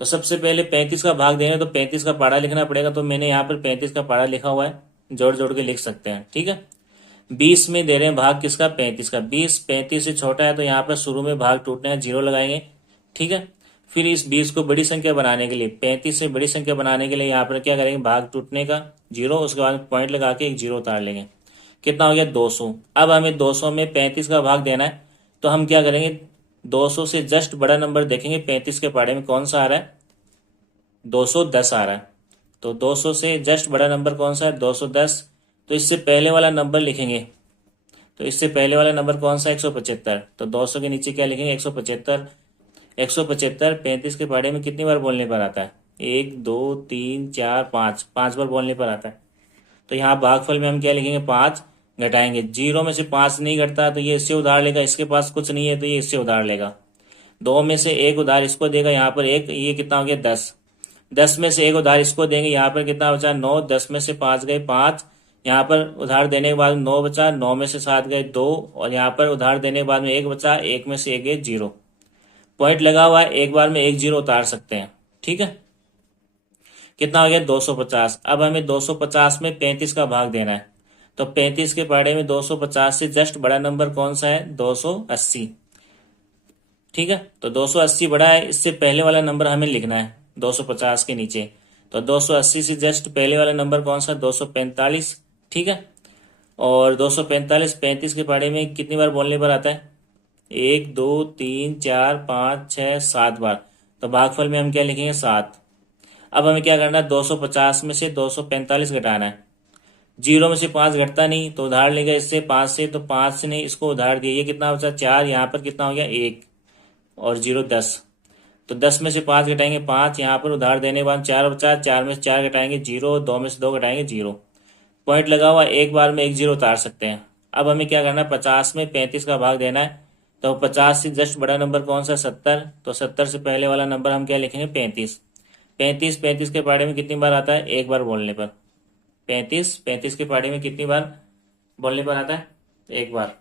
तो सबसे पहले 35 का भाग देना है तो 35 का पहाड़ा लिखना पड़ेगा। तो मैंने यहाँ पर 35 का पहाड़ा लिखा हुआ है, जोड़ जोड़ के लिख सकते हैं। ठीक है, 20 में दे रहे हैं भाग किसका, 35 का। 20 35 से छोटा है तो यहाँ पर शुरू में भाग टूटना है, 0 लगाएंगे। ठीक है, फिर इस 20 को बड़ी संख्या बनाने के लिए, 35 से बड़ी संख्या बनाने के लिए यहाँ पर क्या करेंगे, भाग टूटने का 0, उसके बाद पॉइंट लगा के एक 0 उतार लेंगे। कितना हो गया 200। अब हमें 200 में 35 का भाग देना है, तो हम क्या करेंगे, 200 से जस्ट बड़ा नंबर देखेंगे 35 के पहाड़े में कौन सा आ रहा है, 210 आ रहा है। तो 200 से जस्ट बड़ा नंबर कौन सा है, 210। तो इससे पहले वाला नंबर लिखेंगे, तो इससे पहले वाला नंबर कौन सा है, 175। तो 200 के नीचे क्या लिखेंगे, 175। 175 35 के पहाड़े में कितनी बार बोलने पर आता है, 1 2 3 4 5, 5 बार बोलने पर आता है। तो यहाँ भागफल में हम क्या लिखेंगे, 5 घटाएंगे। 0 में से 5 नहीं घटता तो ये इससे उधार लेगा, इसके पास कुछ नहीं है तो ये इससे उधार लेगा। 2 में से 1 उधार इसको देगा, यहाँ पर 1, ये कितना हो गया 10। 10 में से 1 उधार इसको देंगे, यहाँ पर कितना बचा 9। 10 में से 5 गए 5, यहाँ पर उधार देने के बाद 9 बचा। 9 में से 7 गए 2, और यहाँ पर उधार देने के बाद में 1 बचा। 1 में से 1 गए 0। पॉइंट लगा हुआ है, एक बार में 1 0 उतार सकते हैं। ठीक है, कितना हो गया 250। अब हमें 250 में 35 का भाग देना है, तो 35 के पहाड़े में 250 से जस्ट बड़ा नंबर कौन सा है, 280। ठीक है, तो 280 बड़ा है, इससे पहले वाला नंबर हमें लिखना है 250 के नीचे। तो 280 से जस्ट पहले वाला नंबर कौन सा, 245। ठीक है, और 245 35 के पहाड़े में कितनी बार बोलने पर आता है, 1 2 3 4 5 6 7 बार। तो भागफल में हम क्या लिखेंगे, 7। अब हमें क्या करना है, 250 में से 245 घटाना है। 0 में से 5 घटता नहीं तो उधार लेगा इससे 5 से, तो 5 से नहीं इसको उधार दिए, ये कितना बचा 4। यहाँ पर कितना हो गया 1 और 0 10। तो 10 में से 5 घटाएंगे 5, यहाँ पर उधार देने के बाद 4 बचा। 4 में से 4 घटाएंगे 0, 2 में से 2 घटाएंगे 0। पॉइंट लगा हुआ, एक बार में 1 0 उतार सकते हैं। अब हमें क्या करना है, 50 में 35 का भाग देना है, तो 50 से जस्ट बड़ा नंबर कौन सा, 70। तो 70 से पहले वाला नंबर हम क्या लिखेंगे, 35। 35 के पहाड़े में कितनी बार आता है, एक बार बोलने पर। 35 के पहाड़े में कितनी बार बोलने पर आता है, एक बार।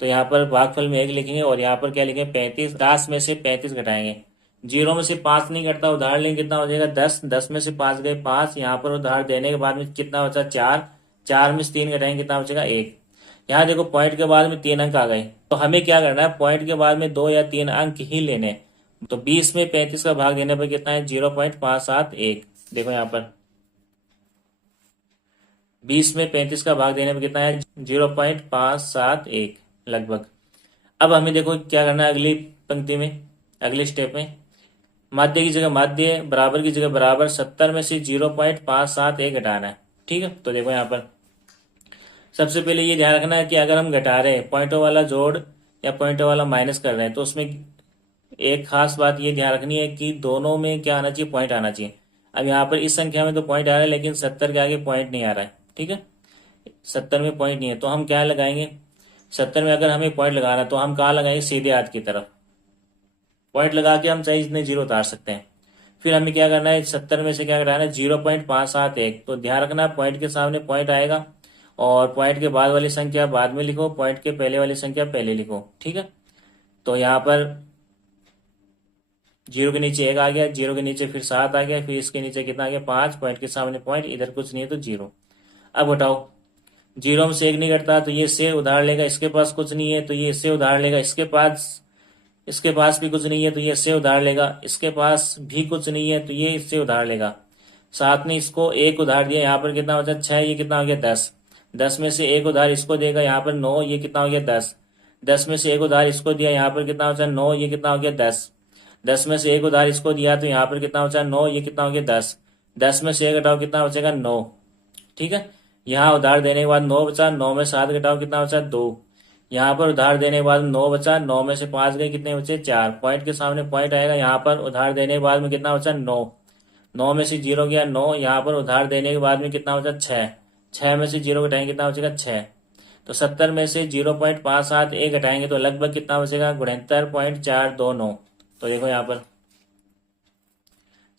तो यहाँ पर भागफल में 1 लिखेंगे, और यहाँ पर क्या लिखेंगे 35। 10 में से 35 घटाएंगे। 0 में से 5 नहीं घटता, उधार लेंगे कितना हो जाएगा 10। 10 में से 5 गए 5, यहाँ पर उधार देने के बाद में कितना बचा 4। 4 में से 3 घटाएंगे कितना बचेगा 1। यहाँ देखो पॉइंट के बाद में 3 अंक आ गए, तो हमें क्या करना है, पॉइंट के बाद में 2 या 3 अंक ही लेने हैं। तो 20 में 35 का भाग देने पर कितना है, 0.571। देखो यहाँ पर 20 में 35 का भाग देने पर कितना है, 0.571 लगभग। अब हमें देखो क्या करना है, अगली पंक्ति में, अगले स्टेप में, माध्य की जगह माध्य, बराबर की जगह बराबर। 70 में से 0.571 घटाना है। ठीक है, तो देखो यहाँ पर सबसे पहले ये ध्यान रखना है कि अगर हम घटा रहे हैं, पॉइंटों वाला जोड़ या पॉइंटों वाला माइनस कर रहे हैं, तो उसमें एक खास बात ये ध्यान रखनी है कि दोनों में क्या आना चाहिए, पॉइंट आना चाहिए। अब यहाँ पर इस संख्या में तो पॉइंट आ रहा है, लेकिन 70 के आगे पॉइंट नहीं आ रहा है। ठीक है, 70 में पॉइंट नहीं है, तो हम क्या लगाएंगे, 70 में अगर हमें पॉइंट लगाना तो हम कहाँ लगाएंगे, सीधे हाथ की तरफ पॉइंट लगा के हम चाहे इतने 0 उतार सकते हैं। फिर हमें क्या करना है, 70 में से क्या घटाना है, 0.571। तो ध्यान रखना पॉइंट के सामने पॉइंट आएगा, और पॉइंट के बाद वाली संख्या बाद में लिखो, पॉइंट के पहले वाली संख्या पहले लिखो। ठीक है, तो यहाँ पर 0 के नीचे 1 आ गया, 0 के नीचे फिर 7 आ गया, फिर इसके नीचे कितना आ गया 5, पॉइंट के सामने पॉइंट, इधर कुछ नहीं है तो 0। अब घटाओ, 0 में से 1 नहीं घटता तो ये इससे उधार लेगा, इसके पास कुछ नहीं है तो ये इससे उधार लेगा, इसके पास भी कुछ नहीं है तो ये इससे उधार लेगा, इसके पास भी कुछ नहीं है तो ये इससे उधार लेगा। साथ में इसको 1 उधार दिया, यहाँ पर कितना बचा 6, ये कितना हो गया 10। 10 में से 1 उधार इसको देगा, यहाँ पर 9, ये कितना हो गया 10। 10 में से 1 उधार इसको दिया, यहाँ पर कितना बचा 9, ये कितना हो गया 10। 10 में से 1 उधार इसको दिया तो यहाँ पर कितना बचा 9, ये कितना हो गया 10। 10 में से 1 घटाओ कितना बचेगा 9। ठीक है, यहाँ उधार देने के बाद 9 बचा, 9 में 7 घटाओ कितना बचा 2। यहाँ पर उधार देने के बाद 9 बचा, 9 में से 5 गए कितने बचे 4, पॉइंट के सामने पॉइंट आएगा, यहाँ पर उधार देने के बाद में कितना बचा 9। 9 में से 0 गया 9, यहाँ पर उधार देने के बाद में कितना बचा 6। 6 में से 0 घटाएंगे कितना बचेगा 6। तो 70 में से 0.571 घटाएंगे तो लगभग कितना बचेगा 69.429। तो देखो यहाँ पर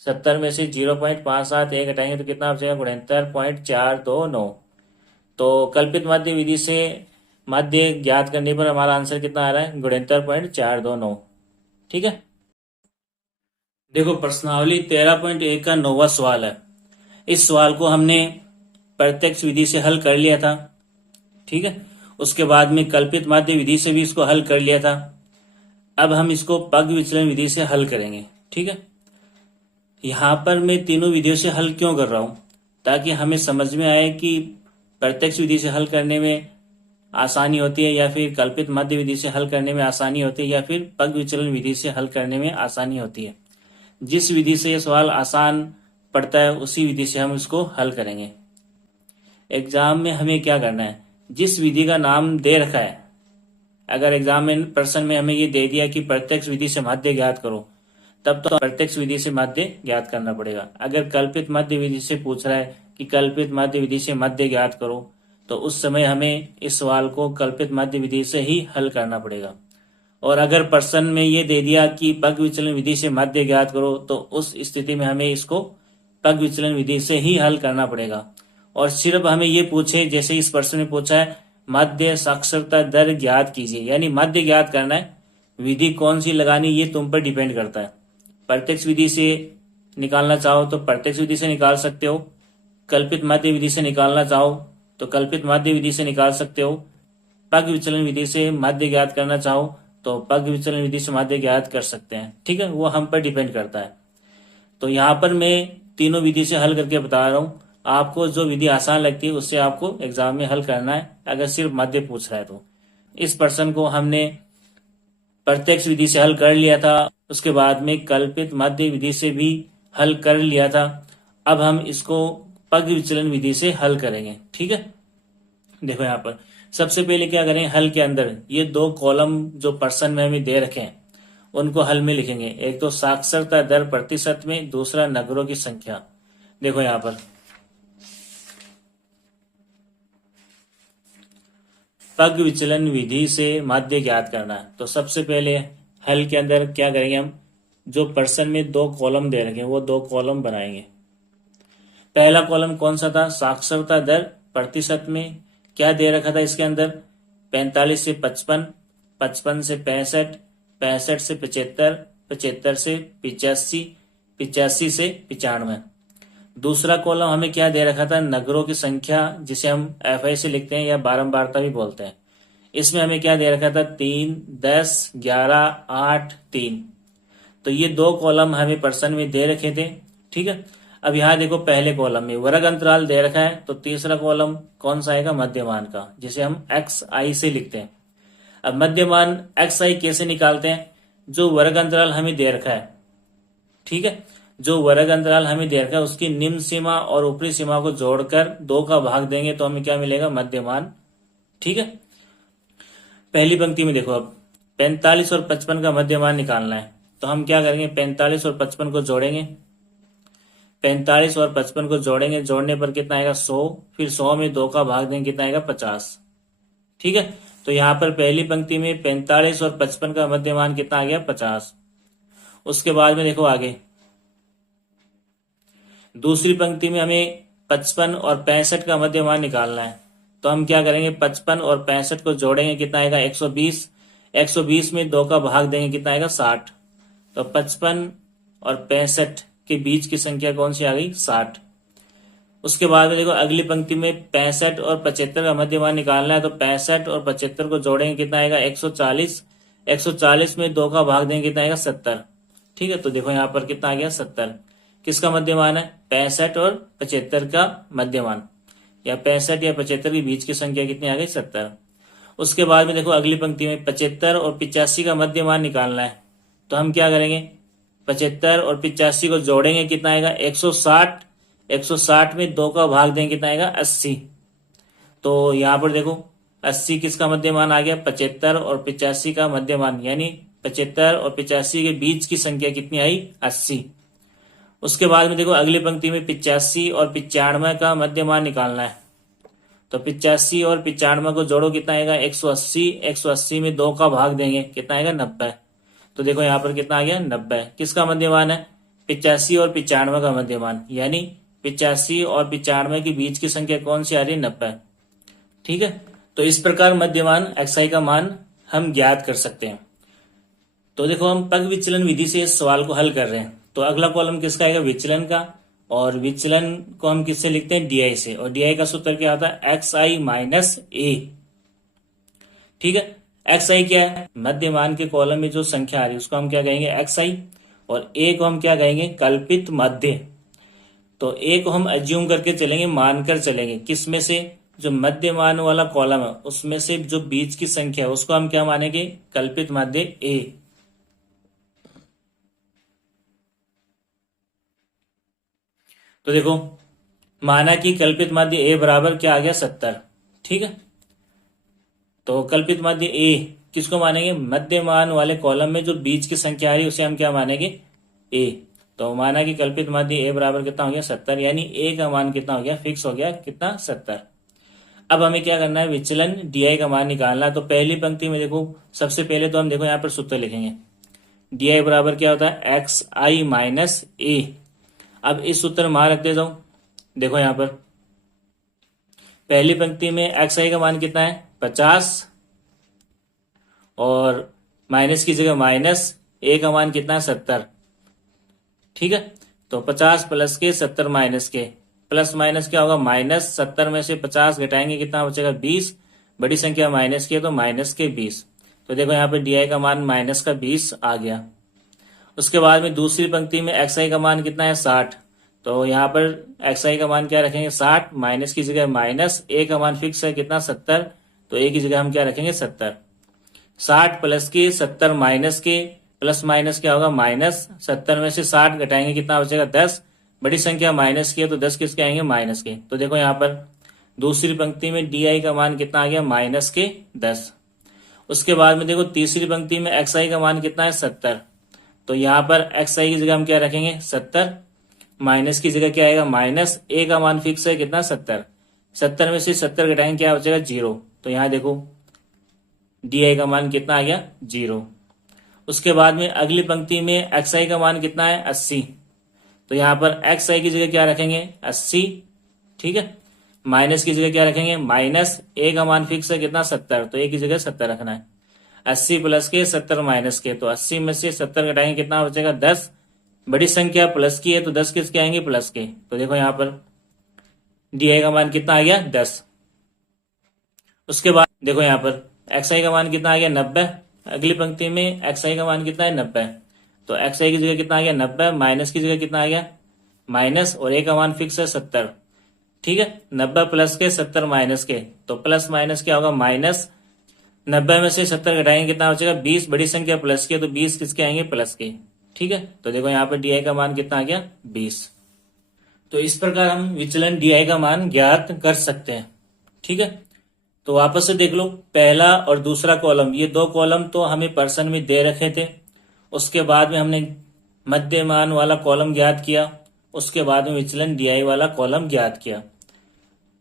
70 में से 0.571 घटाएंगे तो कितना बचेगा 69.429। तो कल्पित माध्य विधि से माध्य ज्ञात करने पर हमारा आंसर कितना आ रहा है 69.429। ठीक है, देखो प्रश्नावली 13.1 का 9वां सवाल है। इस सवाल को हमने प्रत्यक्ष विधि से हल कर लिया था। ठीक है, उसके बाद में कल्पित माध्य विधि से भी इसको हल कर लिया था। अब हम इसको पग विचलन विधि से हल करेंगे। ठीक है, यहाँ पर मैं तीनों विधियों से हल क्यों कर रहा हूं, ताकि हमें समझ में आए कि प्रत्यक्ष विधि से हल करने में आसानी होती है, या फिर कल्पित मध्य विधि से हल करने में आसानी होती है, या फिर पग विचलन विधि से हल करने में आसानी होती है। जिस विधि से ये सवाल आसान पड़ता है उसी विधि से हम इसको हल करेंगे। एग्जाम में हमें क्या करना है, जिस विधि का नाम दे रखा है, अगर एग्जाम में प्रश्न में हमें ये दे दिया कि प्रत्यक्ष विधि से माध्य ज्ञात करो, तब तो प्रत्यक्ष विधि से माध्य ज्ञात करना पड़ेगा। अगर कल्पित मध्य विधि से पूछ रहा है कि कल्पित मध्य विधि से मध्य ज्ञात करो, तो उस समय हमें इस सवाल को कल्पित मध्य विधि से ही हल करना पड़ेगा। और अगर प्रश्न में ये दे दिया कि पग विचलन विधि से मध्य ज्ञात करो, तो उस स्थिति में हमें इसको पग विचलन विधि से ही हल करना पड़ेगा। और सिर्फ हमें ये पूछे, जैसे इस प्रश्न में पूछा है मध्य साक्षरता दर ज्ञात कीजिए, यानी मध्य ज्ञात करना है, विधि कौन सी लगानी ये तुम पर डिपेंड करता है। प्रत्यक्ष विधि से निकालना चाहो तो प्रत्यक्ष विधि से निकाल सकते हो, कल्पित मध्य विधि से निकालना चाहो तो कल्पित मध्य विधि से निकाल सकते हो, पग विचलन विधि से मध्य ज्ञात करना चाहो तो पग विचलन विधि से मध्य ज्ञात कर सकते हैं। ठीक है, वो हम पर डिपेंड करता है। तो यहाँ पर मैं तीनों विधि से हल करके बता रहा हूँ, आपको जो विधि आसान लगती है उससे आपको एग्जाम में हल करना है, अगर सिर्फ मध्य पूछ रहा है तो। इस प्रश्न को हमने प्रत्यक्ष विधि से हल कर लिया था, उसके बाद में कल्पित मध्य विधि से भी हल कर लिया था। अब हम इसको पग विचलन विधि से हल करेंगे। ठीक है, देखो यहाँ पर सबसे पहले क्या करें, हल के अंदर ये दो कॉलम जो प्रश्न में हमें दे रखे हैं उनको हल में लिखेंगे। एक तो साक्षरता दर प्रतिशत में, दूसरा नगरों की संख्या। देखो यहाँ पर पग विचलन विधि से माध्य ज्ञात करना है, तो सबसे पहले हल के अंदर क्या करेंगे, हम जो प्रश्न में दो कॉलम दे रखे हैं वो दो कॉलम बनाएंगे। पहला कॉलम कौन सा था, साक्षरता दर प्रतिशत में। क्या दे रखा था इसके अंदर, 45 से 55, 55 से 65, 65 से 75, 75 से 85, 85 से 95। दूसरा कॉलम हमें क्या दे रखा था, नगरों की संख्या, जिसे हम FI से लिखते हैं या बारंबारता भी बोलते हैं। इसमें हमें क्या दे रखा था, 3, 10, 11, 8, 3। तो ये दो कॉलम हमें प्रश्न में दे रखे थे। ठीक है, अब यहाँ देखो पहले कॉलम में वर्ग अंतराल दे रखा है, तो तीसरा कॉलम कौन सा आएगा, मध्यमान का, जिसे हम XI से लिखते हैं। अब मध्यमान XI कैसे निकालते हैं, जो वर्ग अंतराल हमें दे रखा है, ठीक है, जो वर्ग अंतराल हमें दे रखा है उसकी निम्न सीमा और ऊपरी सीमा को जोड़कर 2 का भाग देंगे तो हमें क्या मिलेगा, मध्यमान। ठीक है, पहली पंक्ति में देखो, अब 45 और 55 का मध्यमान निकालना है, तो हम क्या करेंगे, 45 और 55 को जोड़ेंगे, 45 और 55 को जोड़ेंगे, जोड़ने पर कितना आएगा, 100, फिर 100 में 2 का भाग देंगे, कितना आएगा, 50। ठीक है, तो यहाँ पर पहली पंक्ति में 45 और 55 का मध्यमान कितना आ गया, 50। उसके बाद में देखो आगे दूसरी पंक्ति में हमें 55 और 65 का मध्यमान निकालना है, तो हम क्या करेंगे, 55 और 65 को जोड़ेंगे, कितना आएगा, 120, 120 में 2 का भाग देंगे, कितना आएगा, 60। तो 55 और 65 के बीच की संख्या कौन सी आ गई, 60। उसके बाद में देखो अगली पंक्ति में 65 और 75 का मध्यमान निकालना है, तो 65 और 75 को जोड़ेंगे, कितना आएगा, 140, 140 में 2 का भाग देंगे, कितना आएगा, 70। ठीक है, तो देखो यहाँ पर कितना आ गया, 70। किसका मध्यमान है, 65 और 75 का मध्यमान, या 65 या 75 के बीच की संख्या कितनी आ गई, 70। उसके बाद में देखो अगली पंक्ति में 75 और 85 का मध्यमान निकालना है, तो हम क्या करेंगे, 75 और 85 को जोड़ेंगे, कितना आएगा, 160, 160 में 2 का भाग देंगे, कितना आएगा, 80। तो यहाँ पर देखो 80 किसका मध्यमान आ गया, 75 और 85 का मध्यमान, यानी 75 और 85 के बीच की संख्या कितनी आई, 80। उसके बाद में देखो अगली पंक्ति में 85 और 95 का मध्यमान निकालना है, तो 85 और 95 को जोड़ो, कितना आएगा, 180, 180 में 2 का भाग देंगे, कितना आएगा, 90। तो देखो यहाँ पर कितना आ गया, 90। किसका मध्यमान है, 85 और 95 का मध्यमान, यानी 85 और 95 के बीच की संख्या कौन सी आ रही है, 90। ठीक है, तो इस प्रकार मध्यमान XI का मान हम ज्ञात कर सकते हैं। तो देखो हम पग विचलन विधि से इस सवाल को हल कर रहे हैं, तो अगला कॉलम किसका आएगा, विचलन का, और विचलन को हम किससे लिखते हैं, DI से, और DI का सूत्र क्या आता है, XI माइनस A। ठीक है, XI क्या है, मध्यमान के कॉलम में जो संख्या आ रही है उसको हम क्या कहेंगे, XI, और A को हम क्या कहेंगे, कल्पित मध्य। तो A को हम एज्यूम करके चलेंगे, मानकर चलेंगे, किस में से, जो मध्यमान वाला कॉलम है उसमें से जो बीच की संख्या है उसको हम क्या मानेंगे, कल्पित माध्य ए। तो देखो माना कि कल्पित माध्य ए बराबर क्या आ गया 70, ठीक है। तो कल्पित माध्य ए किसको मानेंगे, मध्यमान वाले कॉलम में जो बीच की संख्या आ रही है उसे हम क्या मानेंगे, ए। तो माना कि कल्पित माध्य ए बराबर कितना हो गया 70, यानी ए का मान कितना हो गया, फिक्स हो गया कितना 70। अब हमें क्या करना है, विचलन डी का मान निकालना है। तो पहली पंक्ति में देखो, सबसे पहले तो हम देखो यहाँ पर सूत्र लिखेंगे, डी बराबर क्या होता है, एक्स आई माइनस ए। अब इस सूत्र में मान रखते जाओ। देखो यहाँ पर पहली पंक्ति में एक्स आई का मान कितना है 50, और माइनस की जगह माइनस, ए का मान कितना है 70, ठीक है। तो 50 प्लस के 70 माइनस के, प्लस माइनस क्या होगा माइनस, 70 में से 50 घटाएंगे कितना बचेगा 20, बड़ी संख्या माइनस की है तो माइनस के 20। तो देखो यहाँ पे डी का मान माइनस का 20 आ गया। उसके बाद में दूसरी पंक्ति में एक्स आई का मान कितना है 60, तो यहाँ पर एक्स आई का मान क्या रखेंगे 60, माइनस की जगह माइनस, ए का मान फिक्स है कितना 70, तो ए की जगह हम क्या रखेंगे 70। 60 प्लस के 70 माइनस के, प्लस माइनस क्या होगा माइनस, 70 में से 60 घटाएंगे कितना बचेगा 10, बड़ी संख्या माइनस की है तो 10 किसके आएंगे माइनस के। तो देखो यहाँ पर दूसरी पंक्ति में डी का मान कितना आ गया माइनस के 10। उसके बाद में देखो तीसरी पंक्ति में एक्स आई का मान कितना है 70, तो यहाँ पर एक्स आई की जगह हम क्या रखेंगे 70, माइनस की जगह क्या आएगा माइनस, ए का मान फिक्स है कितना 70, 70 में से 70 घटाएंगे क्या बचेगा 0। तो यहाँ देखो डी का मान कितना आ गया 0। उसके बाद में अगली पंक्ति में एक्स आई का मान कितना है 80, तो यहाँ पर एक्स आई की जगह क्या रखेंगे 80, ठीक है। माइनस की जगह क्या रखेंगे माइनस, ए का मान फिक्स है कितना 70, तो ए की जगह 70 रखना है। 80 प्लस के 70 माइनस के, तो 80 में से 70 घटाएंगे कितना बचेगा 10, बड़ी संख्या प्लस की है तो 10 किसके आएंगे प्लस के। तो देखो यहाँ पर डी का मान कितना आ गया 10। उसके बाद देखो यहाँ पर एक्स आई का मान कितना आ गया 90, अगली पंक्ति में एक्स आई का मान कितना है 90, तो एक्स आई की जगह कितना आ गया 90, माइनस की जगह कितना आ गया माइनस, और ए का मान फिक्स है 70, ठीक है। 90 प्लस के 70 माइनस के, तो प्लस माइनस क्या होगा माइनस, 90 में से 70 घटाएंगे कितना बचेगा 20, बड़ी संख्या प्लस के तो 20 किसके आएंगे प्लस के, ठीक है। तो देखो यहाँ पर डी का मान कितना आ गया 20। तो इस प्रकार हम विचलन डी का मान ज्ञात कर सकते हैं, ठीक है। तो वापस से देख लो, पहला और दूसरा कॉलम, ये दो कॉलम तो हमें पर्सन में दे रखे थे। उसके बाद में हमने मध्यमान वाला कॉलम ज्ञात किया, उसके बाद में विचलन डी वाला कॉलम ज्ञात किया।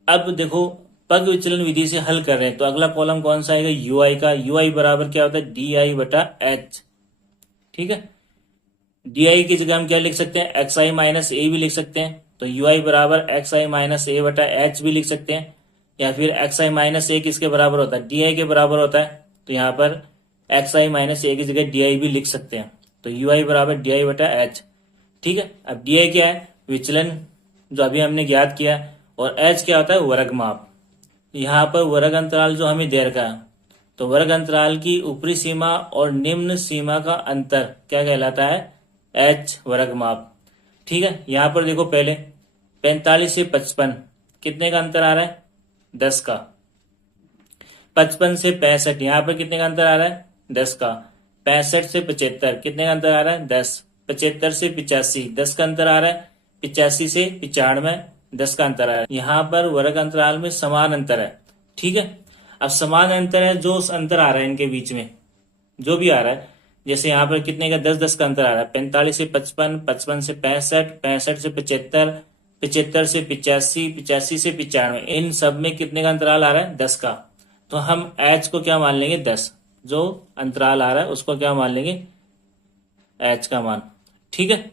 अब देखो पग विचलन विधि से हल कर रहे हैं, तो अगला कॉलम कौन सा आएगा यू आई का। यू आई बराबर क्या होता है डी आई बटा एच, ठीक है। डी आई की जगह हम क्या लिख सकते हैं एक्स आई माइनस ए भी लिख सकते हैं, तो यू आई बराबर एक्स आई माइनस ए बटा एच भी लिख सकते हैं, या फिर एक्स आई माइनस ए किसके बराबर होता है डी आई के बराबर होता है, तो यहाँ पर एक्स आई माइनस ए की जगह डी आई भी लिख सकते हैं। तो यू आई बराबर डी आई बटा एच, ठीक है। अब डी आई क्या है विचलन जो अभी हमने ज्ञात किया, और एच क्या होता है वर्ग माप। यहाँ पर वर्ग अंतराल जो हमें दे रखा है, तो वर्ग अंतराल की ऊपरी सीमा और निम्न सीमा का अंतर क्या कहलाता है एच वर्ग माप, ठीक है। यहाँ पर देखो पहले 45 से 55 कितने का अंतर आ रहा है 10 का, 55 से 65 यहाँ पर कितने का अंतर आ रहा है 10 का, 65 से 75 कितने का अंतर आ रहा है 10, 75 से 85 10 का अंतर आ रहा है, 85 से 95 10 का अंतर आ रहा है। यहाँ पर वर्ग अंतराल में समान अंतर है, ठीक है। अब समान अंतर है, जो अंतर आ रहा है इनके बीच में जो भी आ रहा है, जैसे यहाँ पर कितने का 10-10 का अंतर आ रहा है, 45 से 55, 55 से 65, 65 से 75, 75 से 85, 85 से 95, इन सब में कितने का अंतराल आ रहा है 10 का। तो हम एच को क्या मान लेंगे 10, जो अंतराल आ रहा है उसको क्या मान लेंगे एच का मान, ठीक है।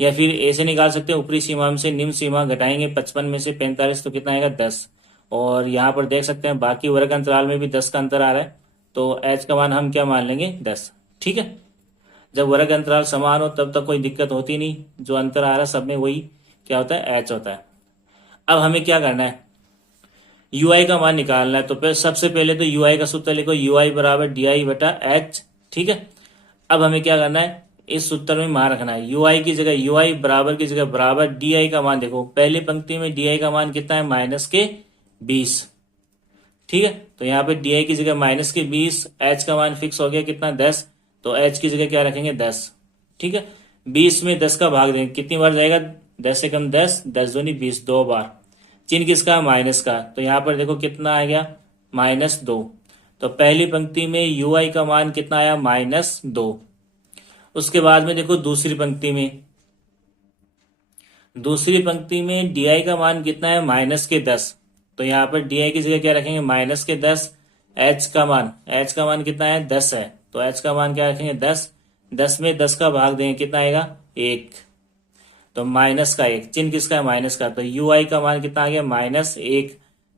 या फिर ए से निकाल सकते हैं, ऊपरी सीमा से निम्न सीमा घटाएंगे 55 में से 45 तो कितना आएगा 10, और यहाँ पर देख सकते हैं बाकी वर्ग अंतराल में भी 10 का अंतर आ रहा है, तो एच का मान हम क्या मान लेंगे 10, ठीक है। जब वर्ग अंतराल समान हो तब तक कोई दिक्कत होती नहीं, जो अंतर आ रहा है सब में वही क्या होता है एच होता है। अब हमें क्या करना है यू आई का मान निकालना है, तो सबसे पहले तो यू आई का सूत्र लिखो, यू आई बराबर डी आई बटा एच, ठीक है। अब हमें क्या करना है इस सूत्र में मान रखना है, यू आई की जगह यू आई बराबर की जगह बराबर डी आई का मान। देखो पहली पंक्ति में डी आई का मान कितना है माइनस के 20। ठीक है, तो यहाँ पे डी आई की जगह माइनस के 20, एच का मान फिक्स हो गया कितना 10, तो एच की जगह क्या रखेंगे 10। ठीक है, 20 में 10 का भाग देंगे कितनी बार जाएगा, 10 से कम 10, 10 दूनी 20, 2 बार। चिन्ह किसका, माइनस का, तो यहाँ पर देखो कितना आ गया -2। तो पहली पंक्ति में यू आई का मान कितना आया -2। उसके बाद में देखो दूसरी पंक्ति में डी आई का मान कितना है -10। तो यहाँ पर डी आई की जगह क्या रखेंगे -10। एच का मान कितना है 10 है, तो एच का मान क्या रखेंगे 10। 10 में 10 का भाग देंगे कितना आएगा 1, तो -1। चिन्ह किसका है, माइनस का, तो यू आई का मान कितना आ गया -1।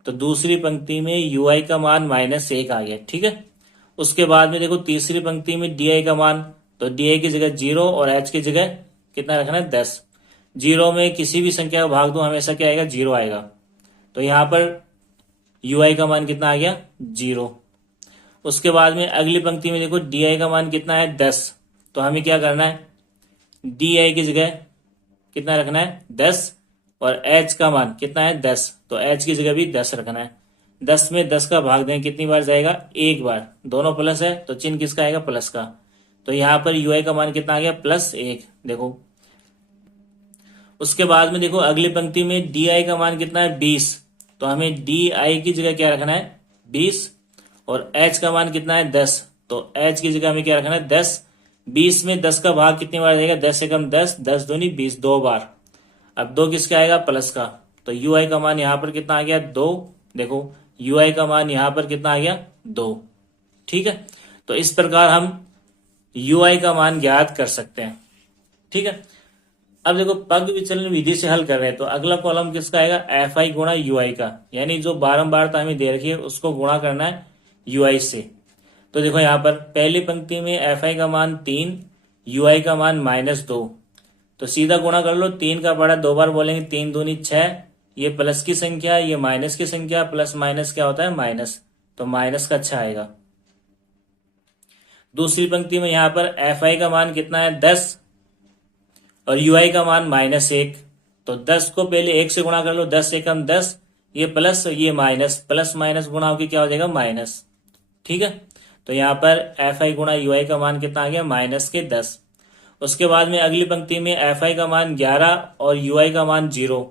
तो दूसरी पंक्ति में यू आई का मान -1 आ गया। ठीक है, उसके बाद में देखो तीसरी पंक्ति में डी आई का मान, तो डी आई की जगह 0 और एच की जगह कितना रखना है 10। 0 में किसी भी संख्या का भाग दो हमेशा क्या आएगा 0 आएगा। तो यहाँ पर यू आई का मान कितना आ गया 0। उसके बाद में अगली पंक्ति में देखो डी आई का मान कितना है 10। तो हमें क्या करना है, डी आई की जगह कितना रखना है 10 और एच का मान कितना है 10, तो एच की जगह भी 10 रखना है। 10 में 10 का भाग दें कितनी बार जाएगा, एक बार। दोनों प्लस है तो चिन्ह किसका आएगा, प्लस का। तो यहाँ पर यू आई का मान कितना आ गया +1। देखो उसके बाद में देखो अगली पंक्ति में डी आई का मान कितना है 20। तो हमें डी आई की जगह क्या रखना है 20 और एच का मान कितना है 10, तो एच की जगह हमें क्या रखना है 10। 20 में 10 का भाग कितनी बार जाएगा, 10 से कम 10, 10 दूनी 20, 2 बार। अब 2 किसका आएगा, प्लस का। तो यू आई का मान यहाँ पर कितना आ गया 2। देखो यू आई का मान यहाँ पर कितना आ गया 2। ठीक है, तो इस प्रकार हम यू आई का मान ज्ञात कर सकते हैं। ठीक है, अब देखो पग विचलन विधि से हल कर रहे हैं, तो अगला कॉलम किसका आएगा, एफ आई गुणा यू आई का, यानी जो बारंबारता हमें दे रखी है उसको गुणा करना है यू आई से। तो देखो यहाँ पर पहली पंक्ति में एफ आई का मान 3, यू आई का मान -2। तो सीधा गुणा कर लो, 3 का पड़ा 2 बार बोलेंगे, 3 दूनी 6। ये प्लस की संख्या, ये माइनस की संख्या, प्लस माइनस क्या होता है माइनस, तो माइनस का 6 आएगा। दूसरी पंक्ति में यहाँ पर एफ आई का मान कितना है 10 और यू आई का मान -1। तो 10 को पहले 1 से गुणा कर लो, 10 से कम 10, ये प्लस ये माइनस, प्लस माइनस गुणा होकर क्या हो जाएगा माइनस। ठीक है, तो यहाँ पर एफ आई गुणा यू आई का मान कितना आ गया -10। उसके बाद में अगली पंक्ति में एफ आई का मान 11 और यू आई का मान 0।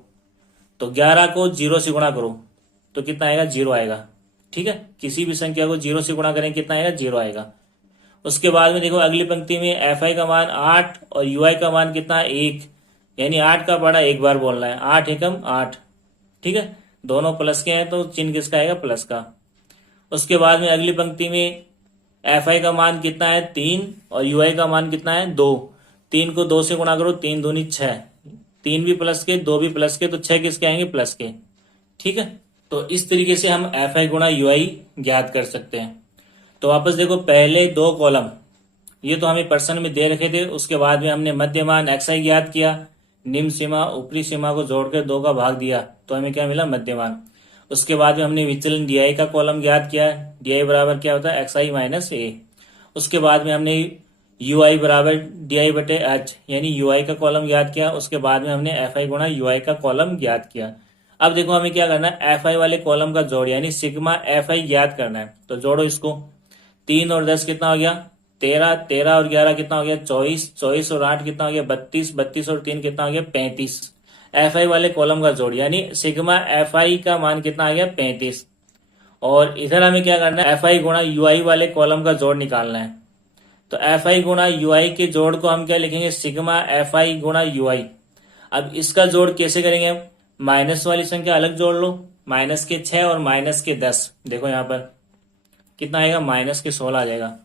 तो 11 को 0 से गुणा करो तो कितना आएगा 0 आएगा। ठीक है, किसी भी संख्या को 0 से गुणा करें कितना आएगा 0 आएगा। उसके बाद में देखो अगली पंक्ति में एफ आई का मान 8 और यू आई का मान कितना है 1, यानी 8 का पड़ा एक बार बोलना है, 8 एकम 8। ठीक है, दोनों प्लस के हैं तो चिन्ह किसका आएगा, प्लस का। उसके बाद में अगली पंक्ति में एफ आई का मान कितना है 3 और यू आई का मान कितना है 2। 3 को 2 से गुणा करो, 3 दूनी 6, 3 भी प्लस के 2 भी प्लस के, तो 6 किसके आएंगे प्लस के। ठीक है, तो इस तरीके से हम एफ आई गुणा यू आई ज्ञात कर सकते हैं। तो वापस देखो पहले 2 कॉलम ये तो हमें पर्सन में दे रखे थे, उसके बाद में हमने मध्यमान एक्स आई ज्ञात किया, निम्न सीमा ऊपरी सीमा को जोड़कर 2 का भाग दिया तो हमें क्या मिला मध्यमान। उसके बाद में हमने विचलन डी आई का कॉलम ज्ञात किया, डी आई बराबर क्या होता है एक्स आई माइनस ए। उसके बाद में हमने यू आई बराबर डी आई बटे एच, यानी यू आई का कॉलम ज्ञात किया। उसके बाद में हमने एफ आई गुणा यू आई का कॉलम ज्ञात किया। अब देखो हमें क्या करना है, एफ आई वाले कॉलम का जोड़ यानी सिग्मा एफ आई ज्ञात करना है। तो जोड़ो इसको, 3 और 10 कितना हो गया 13, 13 और 11 कितना हो गया 24, 24 और 8 कितना हो गया 32, 32 और 3 कितना हो गया 35। एफ आई वाले कॉलम का जोड़ यानी सिग्मा एफ आई का मान कितना आ गया 35। और इधर हमें क्या करना है, एफ आई गुणा यू आई वाले कॉलम का जोड़ निकालना है। तो एफ आई गुणा यू आई के जोड़ को हम क्या लिखेंगे, सिग्मा एफ आई गुणा यू आई। अब इसका जोड़ कैसे करेंगे, माइनस वाली संख्या अलग जोड़ लो, माइनस के 6 और माइनस के 10। देखो यहाँ पर कितना आएगा माइनस के 16 आ जाएगा।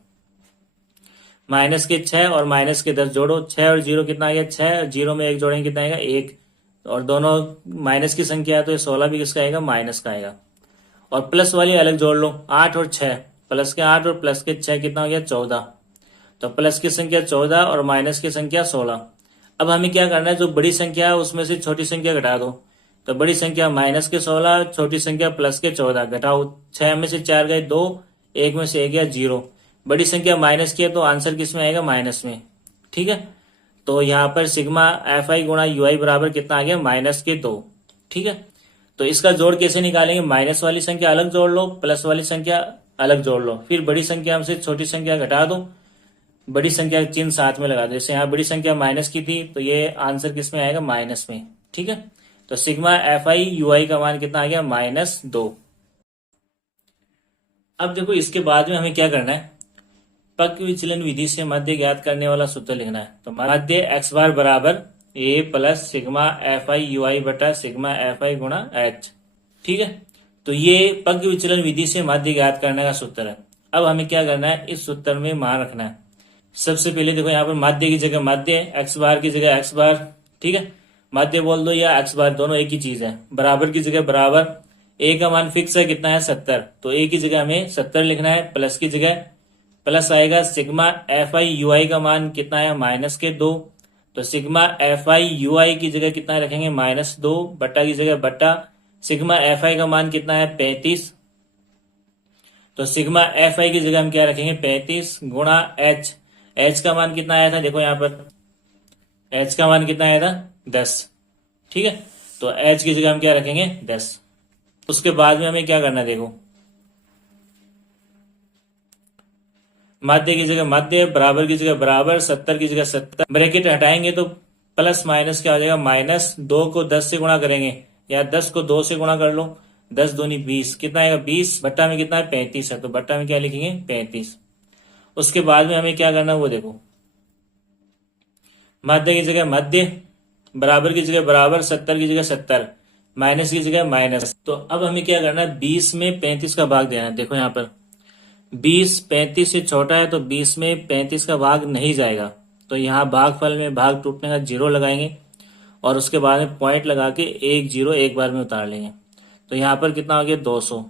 माइनस के 6 और माइनस के 10 जोड़ो, 6 और 0 कितना आ गया 6 और 0 में 1 जोड़ेंगे कितना आएगा 1। और दोनों माइनस की संख्या है तो ये 16 भी किसका आएगा माइनस का आएगा। और प्लस वाली अलग जोड़ लो, 8 और 6, प्लस के 8 और प्लस के 6 कितना हो गया 14। तो प्लस की संख्या 14 और माइनस की संख्या 16। अब हमें क्या करना है, जो बड़ी संख्या है उसमें से छोटी संख्या घटा दो। तो बड़ी संख्या माइनस के 16, छोटी संख्या प्लस के 14, घटाओ 6 में से 4 गए 2, 1 में से 1 गया 0। बड़ी संख्या माइनस की है तो आंसर किस में आएगा माइनस में। ठीक है, तो यहाँ पर सिग्मा एफ आई गुणा यू आई बराबर कितना आ गया -2। ठीक है, तो इसका जोड़ कैसे निकालेंगे, माइनस वाली संख्या अलग जोड़ लो, प्लस वाली संख्या अलग जोड़ लो, फिर बड़ी संख्या से छोटी संख्या घटा दो, बड़ी संख्या का चिन्ह साथ में लगा दो। जैसे यहाँ बड़ी संख्या माइनस की थी तो ये आंसर किस में आएगा, माइनस में। ठीक है, तो सिग्मा एफ आई यू आई का मान कितना आ गया, -2। अब देखो इसके बाद में हमें क्या करना है, पग विचलन विधि से मध्य ज्ञात करने वाला सूत्र लिखना है। तो मध्य एक्स बार बराबर A plus sigma F I U I बटा सिग्मा एफ आई गुणा एच। ठीक है, तो ये पग विचलन विधि से मध्य ज्ञात करने का सूत्र है। अब हमें क्या करना है, इस सूत्र में मान रखना है। सबसे पहले देखो यहाँ पर मध्य की जगह मध्य, एक्स बार की जगह एक्स बार। ठीक है, मध्य बोल दो या एक्स बार, दोनों एक ही चीज है। बराबर की जगह बराबर, ए का मान फिक्स है, कितना है 70, तो ए की जगह हमें 70 लिखना है। प्लस की जगह प्लस आएगा, सिग्मा एफ आई यू आई का मान कितना है, -2, तो सिग्मा एफ आई यू आई की जगह कितना रखेंगे, -2, बट्टा की जगह बट्टा, सिग्मा एफ आई का मान कितना है 35, तो सिग्मा एफ आई की जगह हम क्या रखेंगे 35 गुणा एच। एच का मान कितना आया था, देखो यहाँ पर एच का मान कितना आया था 10। ठीक है, तो एच की जगह हम क्या रखेंगे 10। उसके बाद में हमें क्या करना है, देखो मध्य की जगह मध्य, बराबर की जगह बराबर, 70 की जगह 70, ब्रैकेट हटाएंगे तो प्लस माइनस क्या हो जाएगा, -2 को 10 से गुणा करेंगे या 10 को 2 से गुणा कर लो, 10 दूनी 20, कितना आएगा 20, बट्टा में कितना है 35 है, तो बट्टा में क्या लिखेंगे 35। उसके बाद में हमें क्या करना है वो देखो, मध्य की जगह मध्य, बराबर की जगह बराबर, 70 की जगह 70, माइनस की जगह माइनस। तो अब हमें क्या करना है, 20 में 35 का भाग देना है। देखो यहाँ पर 20 35 से छोटा है तो 20 में 35 का भाग नहीं जाएगा, तो यहाँ भागफल में भाग टूटने का 0 लगाएंगे और उसके बाद में पॉइंट लगा के 1 0 एक बार में उतार लेंगे। तो यहाँ पर कितना हो गया 200।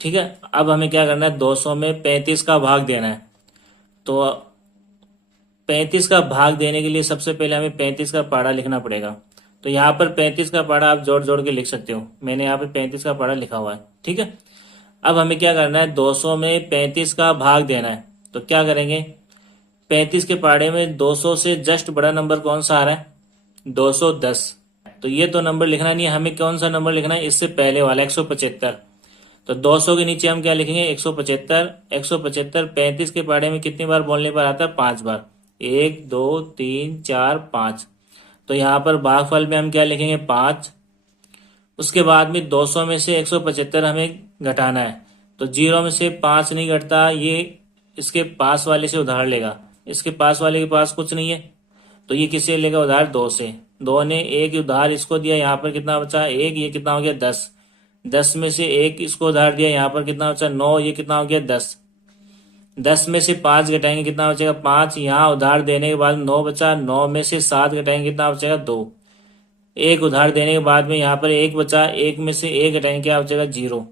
ठीक है, अब हमें क्या करना है, 200 में 35 का भाग देना है। तो 35 का भाग देने के लिए सबसे पहले हमें 35 का पाड़ा लिखना पड़ेगा। तो यहाँ पर 35 का पाड़ा आप जोड़ जोड़ के लिख सकते हो, मैंने यहाँ पे 35 का पाड़ा लिखा हुआ है। ठीक है, अब हमें क्या करना है, 200 में 35 का भाग देना है। तो क्या करेंगे, 35 के पाड़े में 200 से जस्ट बड़ा नंबर कौन सा आ रहा है, 210। तो ये तो नंबर लिखना नहीं है, हमें कौन सा नंबर लिखना है, इससे पहले वाला 175। तो 200 के नीचे हम क्या लिखेंगे 175। 175 35 के पाड़े में कितनी बार बोलने पर आता है, 5 बार, 1 2 3 4 5। तो यहाँ पर भागफल में हम क्या लिखेंगे 5। उसके बाद में 200 में से 175 हमें घटाना है, तो 0 में से 5 नहीं घटता, ये इसके पास वाले से उधार लेगा, इसके पास वाले के पास कुछ नहीं है, तो ये किससे लेगा उधार, 2 से। 2 ने 1 उधार इसको दिया, यहाँ पर कितना बचा 1, ये कितना हो गया 10। 10 में से 1 इसको उधार दिया, यहाँ पर कितना बचा 9, ये कितना हो गया 10। 10 में से 5 घटाएंगे कितना बचेगा 5, यहाँ उधार देने के बाद 9 बचा, 9 में से 7 घटाएंगे कितना बचेगा 2। 1 उधार देने के बाद में यहाँ पर 1 बचा, 1 में से 1 घटाएंगे क्या बचेगा 0।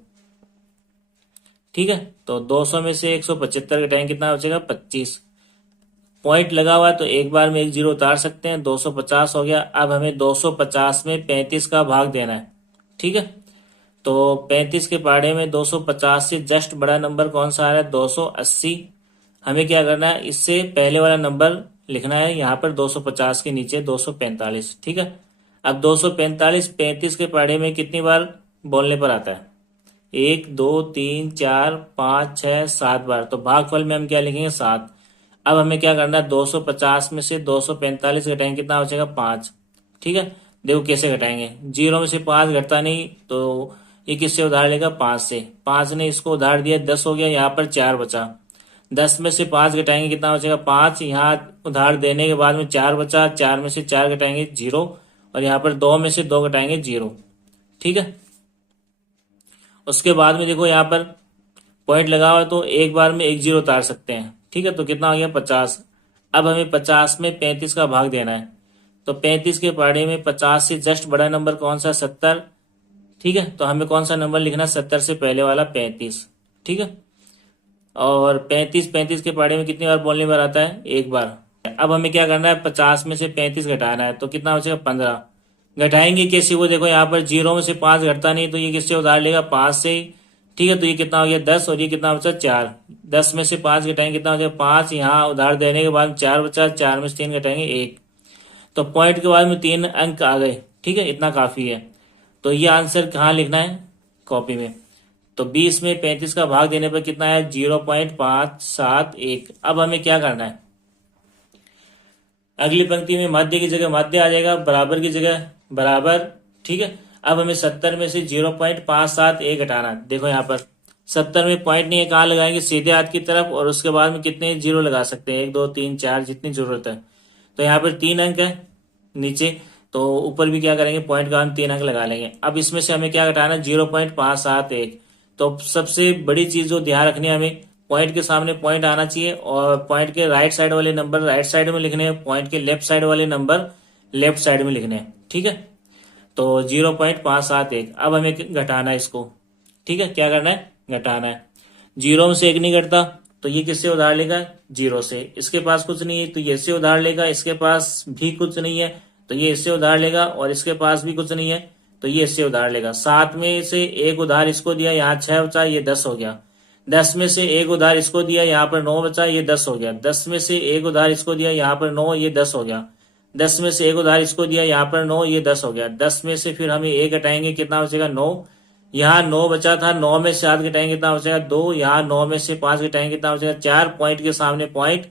ठीक है, तो 200 में से 175 घटाएंगे कितना बचेगा 25। पॉइंट लगा हुआ है तो एक बार में 1 0 उतार सकते हैं, 250 हो गया। अब हमें 250 में 35 का भाग देना है। ठीक है, तो 35 के पाड़े में 250 से जस्ट बड़ा नंबर कौन सा आ रहा है, 280। हमें क्या करना है, इससे पहले वाला नंबर लिखना है, यहाँ पर 250 के नीचे 245। ठीक है, अब 245 35 के पाड़े में कितनी बार बोलने पर आता है, 1 2 3 4 5 6 7 बार, तो भागफल में हम क्या लिखेंगे 7। अब हमें क्या करना है, 250 में से 245 घटाएंगे कितना बचेगा 5। ठीक है, देखो कैसे घटाएंगे, 0 में से 5 घटता नहीं, तो ये किससे उधार लेगा 5 से। 5 ने इसको उधार दिया, 10 हो गया, यहाँ पर 4 बचा। 10 में से 5 घटाएंगे कितना बचेगा 5, यहाँ उधार देने के बाद में 4 बचा, 4 में से 4 घटाएंगे 0, और यहाँ पर 2 में से 2 घटाएंगे 0। ठीक है, उसके बाद में देखो यहाँ पर पॉइंट लगा हुआ है तो एक बार में 1 0 उतार सकते हैं। ठीक है, तो कितना हो गया 50। अब हमें 50 में 35 का भाग देना है, तो 35 के पाड़े में 50 से जस्ट बड़ा नंबर कौन सा 70। ठीक है, तो हमें कौन सा नंबर लिखना, 70 से पहले वाला 35। ठीक है, और 35 के पाड़े में कितनी बार बोलने पर आता है, एक बार। अब हमें क्या करना है, 50 में से 35 घटाना है, तो कितना बचेगा 15। घटाएंगे कैसे, वो देखो यहाँ पर 0 में से 5 घटता नहीं, तो ये किससे उधार लेगा 5 से। ठीक है, तो ये कितना हो गया 10, और ये कितना बचा 4। 10 में से 5 घटाएंगे कितना हो जाएगा 5, यहाँ उधार देने के बाद 4 बचा, 4 में से 3 घटाएंगे 1। तो पॉइंट के बाद में 3 अंक आ गए। ठीक है, इतना काफी है। तो ये आंसर कहाँ लिखना है, कॉपी में। तो 20 में 35 का भाग देने पर कितना है, 0.571। अब हमें क्या करना है, अगली पंक्ति में मध्य की जगह मध्य आ जाएगा, बराबर की जगह बराबर, ठीक है। अब हमें 70 में से 0.571 घटाना है। देखो यहाँ पर 70 में पॉइंट नहीं है, कहाँ लगाएंगे, सीधे हाथ की तरफ, और उसके बाद में कितने जीरो लगा सकते हैं, 1 2 3 4, जितनी जरूरत है। तो यहाँ पर 3 अंक है नीचे, तो ऊपर भी क्या करेंगे, पॉइंट का हम 3 अंक लगा लेंगे। अब इसमें से हमें क्या घटाना है, 0.571। तो सबसे बड़ी चीज जो ध्यान रखनी है, हमें पॉइंट के सामने पॉइंट आना चाहिए, और पॉइंट के राइट साइड वाले नंबर राइट साइड में लिखने हैं, पॉइंट के लेफ्ट साइड वाले नंबर लेफ्ट साइड में लिखने हैं, ठीक है। तो 0.571, अब हमें घटाना है इसको, ठीक है। क्या करना है, घटाना है। 0 में से 1 नहीं घटता, तो ये किससे उधार लेगा, 0 से। इसके पास कुछ नहीं है तो ये इससे उधार लेगा, इसके पास भी कुछ नहीं है तो ये इससे उधार लेगा, और इसके पास भी कुछ नहीं है तो ये इससे उधार लेगा। 7 में से 1 उधार इसको दिया, यहाँ 6 बचा, ये 10 हो गया। 10 में से 1 उधार इसको दिया, यहाँ पर 9 बचा, ये 10 हो गया। 10 में से 1 उधार इसको दिया, यहाँ पर 9, ये 10 हो गया। 10 में से 1 उधार इसको दिया, यहाँ पर 9, ये 10 हो गया। 10 में से फिर हमें 1 घटाएंगे, कितना बचेगा, 9। यहाँ 9 बचा था, 9 में से 7 घटाएंगे, कितना बचेगा, 2। यहाँ 9 में से 5 घटाएंगे, कितना बचेगा, 4। पॉइंट के सामने पॉइंट,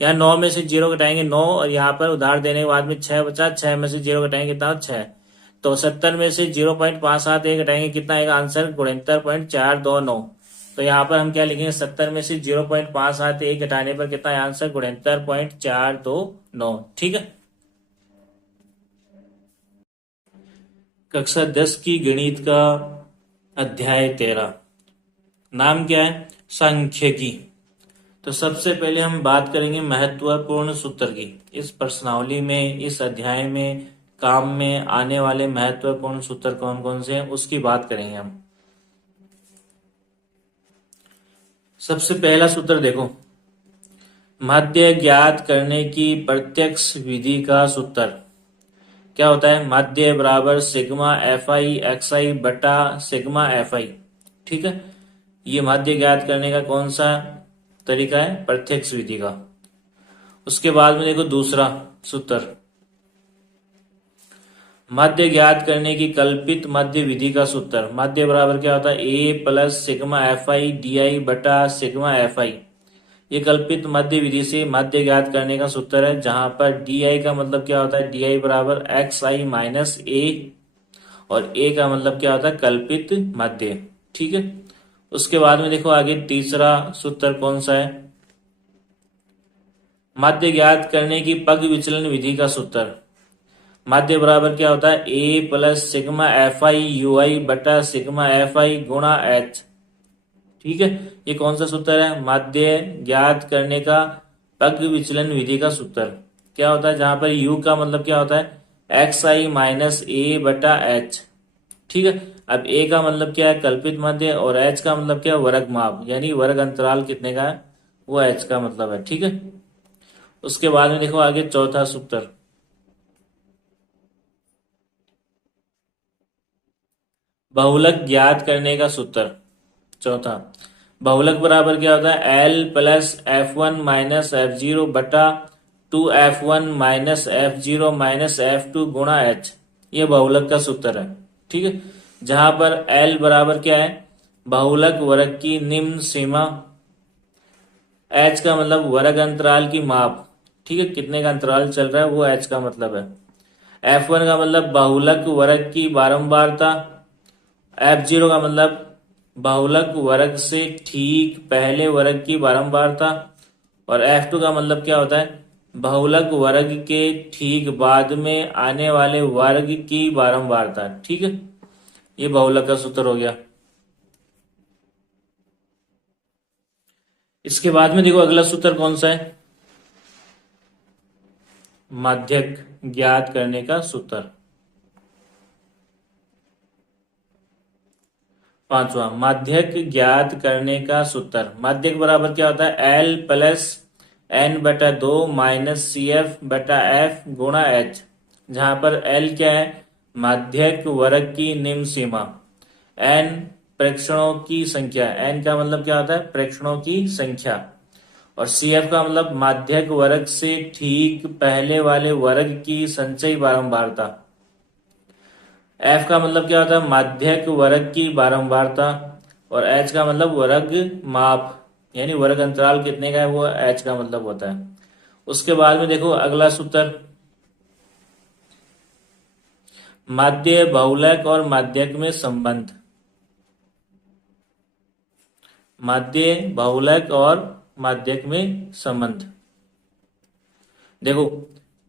यहाँ 9 में से 0 घटाएंगे, 9, और यहाँ पर उधार देने के बाद में 6 बचा, 6 में से 0 घटाएंगे, कितना, 6। तो 70 में से 0.571 घटाएंगे, कितना आएगा आंसर, 69.429। तो यहाँ पर हम क्या लिखेंगे, 70 में से 0.571 घटाने पर कितना है आंसर, 69.429, ठीक है। कक्षा 10 की गणित का अध्याय 13, नाम क्या है, सांख्यिकी। तो सबसे पहले हम बात करेंगे महत्वपूर्ण सूत्र की। इस प्रश्नावली में, इस अध्याय में काम में आने वाले महत्वपूर्ण सूत्र कौन कौन से हैं, उसकी बात करेंगे हम। सबसे पहला सूत्र देखो, माध्य ज्ञात करने की प्रत्यक्ष विधि का सूत्र क्या होता है, माध्य बराबर सिग्मा एफ आई एक्स आई बटा सिग्मा एफ आई, ठीक है। ये माध्य ज्ञात करने का कौन सा तरीका है, प्रत्यक्ष विधि का। उसके बाद में देखो दूसरा सूत्र, माध्य ज्ञात करने की कल्पित माध्य विधि का सूत्र। माध्य बराबर क्या होता है, A plus sigma F I D I बटा सिग्मा एफ आई। ये कल्पित माध्य विधि से माध्य ज्ञात करने का सूत्र है, जहां पर डी आई का मतलब क्या होता है, डी आई बराबर एक्स आई माइनस ए, और ए का मतलब क्या होता है, कल्पित माध्य, ठीक है। उसके बाद में देखो आगे तीसरा सूत्र कौन सा है, माध्य ज्ञात करने की पग विचलन विधि का सूत्र। माध्य बराबर क्या होता है, A plus sigma F I U I बटा सिग्मा एफ आई गुणा एच, ठीक है। ये कौन सा सूत्र है, माध्य ज्ञात करने का पग विचलन विधि का सूत्र। क्या होता है, जहां पर यू का मतलब क्या होता है, एक्स आई माइनस ए बटा एच, ठीक है। अब ए का मतलब क्या है, कल्पित माध्य, और एच का मतलब क्या है, वर्ग माप, यानी वर्ग अंतराल कितने का है, वो एच का मतलब है, ठीक है। उसके बाद में देखो आगे चौथा सूत्र, बहुलक ज्ञात करने का सूत्र। चौथा, बहुलक बराबर क्या होता है, L plus F one minus F zero बटा 2f1 minus F zero minus F2 गुणा एच। ये बहुलक का सूत्र है, ठीक है। जहां पर L बराबर क्या है, बहुलक वर्ग की निम्न सीमा, H का मतलब वर्ग अंतराल की माप, ठीक है, कितने का अंतराल चल रहा है वो H का मतलब है। F1 का मतलब बहुलक वर्ग की बारंबारता, F0 का मतलब बहुलक वर्ग से ठीक पहले वर्ग की बारंबारता, और F2 का मतलब क्या होता है, बहुलक वर्ग के ठीक बाद में आने वाले वर्ग की बारंबारता, ठीक है। ये बहुलक का सूत्र हो गया। इसके बाद में देखो अगला सूत्र कौन सा है, माध्यक ज्ञात करने का सूत्र। पांचवा, माध्यक ज्ञात करने का सूत्र। माध्यक बराबर क्या होता है, एल प्लस एन बटा 2 माइनस सी एफ बटा एफ गुणा एच, जहां पर एल क्या है, माध्यक वर्ग की निम्न सीमा, एन प्रेक्षणों की संख्या, एन का मतलब क्या होता है, प्रेक्षणों की संख्या, और सी एफ का मतलब माध्यक वर्ग से ठीक पहले वाले वर्ग की संचयी बारंबारता, एफ का मतलब क्या होता है, माध्यक वर्ग की बारंबारता, और एच का मतलब वर्ग माप, यानी वर्ग अंतराल कितने का है वो एच का मतलब होता है। उसके बाद में देखो अगला सूत्र, माध्य बहुलक और माध्यक में संबंध। माध्य बहुलक और माध्यक में संबंध, देखो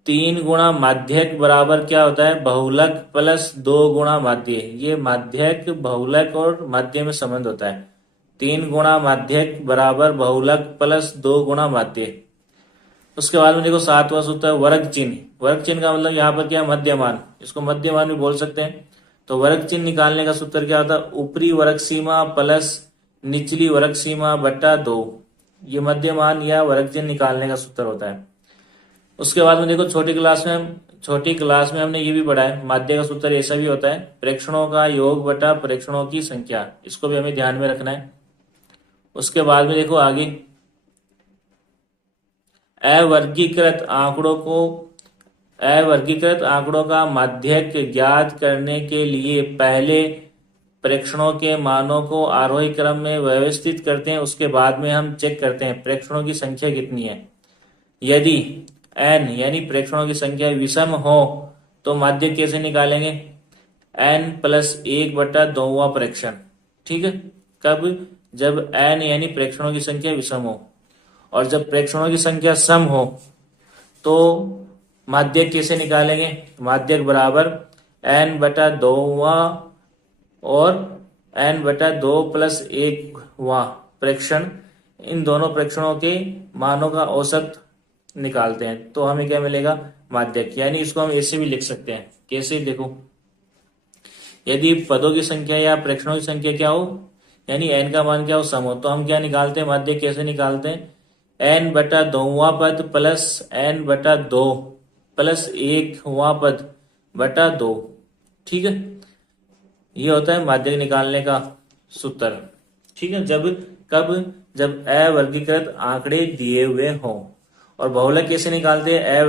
3 गुणा माध्यक बराबर क्या होता है, बहुलक प्लस 2 गुणा माध्य। ये माध्यक बहुलक और माध्य में संबंध होता है। 3 गुणा माध्यक बराबर बहुलक प्लस 2 गुणा माध्य। उसके बाद में देखो 7वां सूत्र है वर्ग चिन्ह। वर्ग चिन्ह का मतलब यहाँ पर क्या है, मध्यमान, इसको मध्यमान भी बोल सकते हैं। तो वर्ग चिन्ह निकालने का सूत्र क्या होता है, ऊपरी वर्ग सीमा प्लस निचली वर्ग सीमा बटा 2। ये मध्यमान या वर्ग चिन्ह निकालने का सूत्र होता है। उसके बाद में देखो छोटी क्लास में हमने ये भी पढ़ा है, माध्य का सूत्र ऐसा भी होता है, प्रेक्षणों का योग बटा प्रेक्षणों की संख्या। इसको भी हमें ध्यान में रखना है। उसके बाद में देखो आगे, अवर्गीकृत आंकड़ों का माध्यक ज्ञात करने के लिए पहले प्रेक्षणों के मानों को आरोही क्रम में व्यवस्थित करते हैं। उसके बाद में हम चेक करते हैं प्रेक्षणों की संख्या कितनी है। यदि n यानी प्रेक्षणों की संख्या विषम हो तो माध्यक कैसे निकालेंगे, n प्लस 1 बटा 2वां प्रेक्षण। ठीक है, कब, जब n यानी प्रेक्षणों की संख्या विषम हो, और जब प्रेक्षणों की संख्या सम हो तो माध्यक कैसे निकालेंगे, माध्यक बराबर n बटा 2वां और n बटा 2 प्लस 1वां प्रेक्षण, इन दोनों प्रेक्षणों के मानों का औसत निकालते हैं तो हमें क्या मिलेगा, माध्यक। यानी इसको हम ऐसे भी लिख सकते हैं, कैसे, देखो यदि पदों की संख्या या प्रेक्षणों की संख्या क्या हो, यानी n का मान क्या हो, सम हो, तो हम क्या निकालते हैं, माध्यक कैसे निकालते हैं, n बटा 2वां पद प्लस n बटा 2 प्लस 1वां पद बटा 2। ठीक है, ये होता है माध्यक निकालने का सूत्र। ठीक है, जब अवर्गीकृत आंकड़े दिए हुए हों। और बहुलक कैसे निकालते हैं,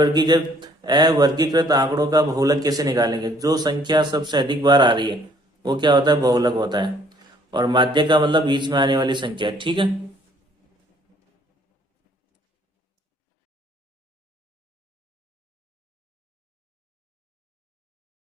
अवर्गीकृत आंकड़ों का बहुलक कैसे निकालेंगे, जो संख्या सबसे अधिक बार आ रही है वो क्या होता है, बहुलक होता है। और माध्यक का मतलब बीच में आने वाली संख्या। ठीक है।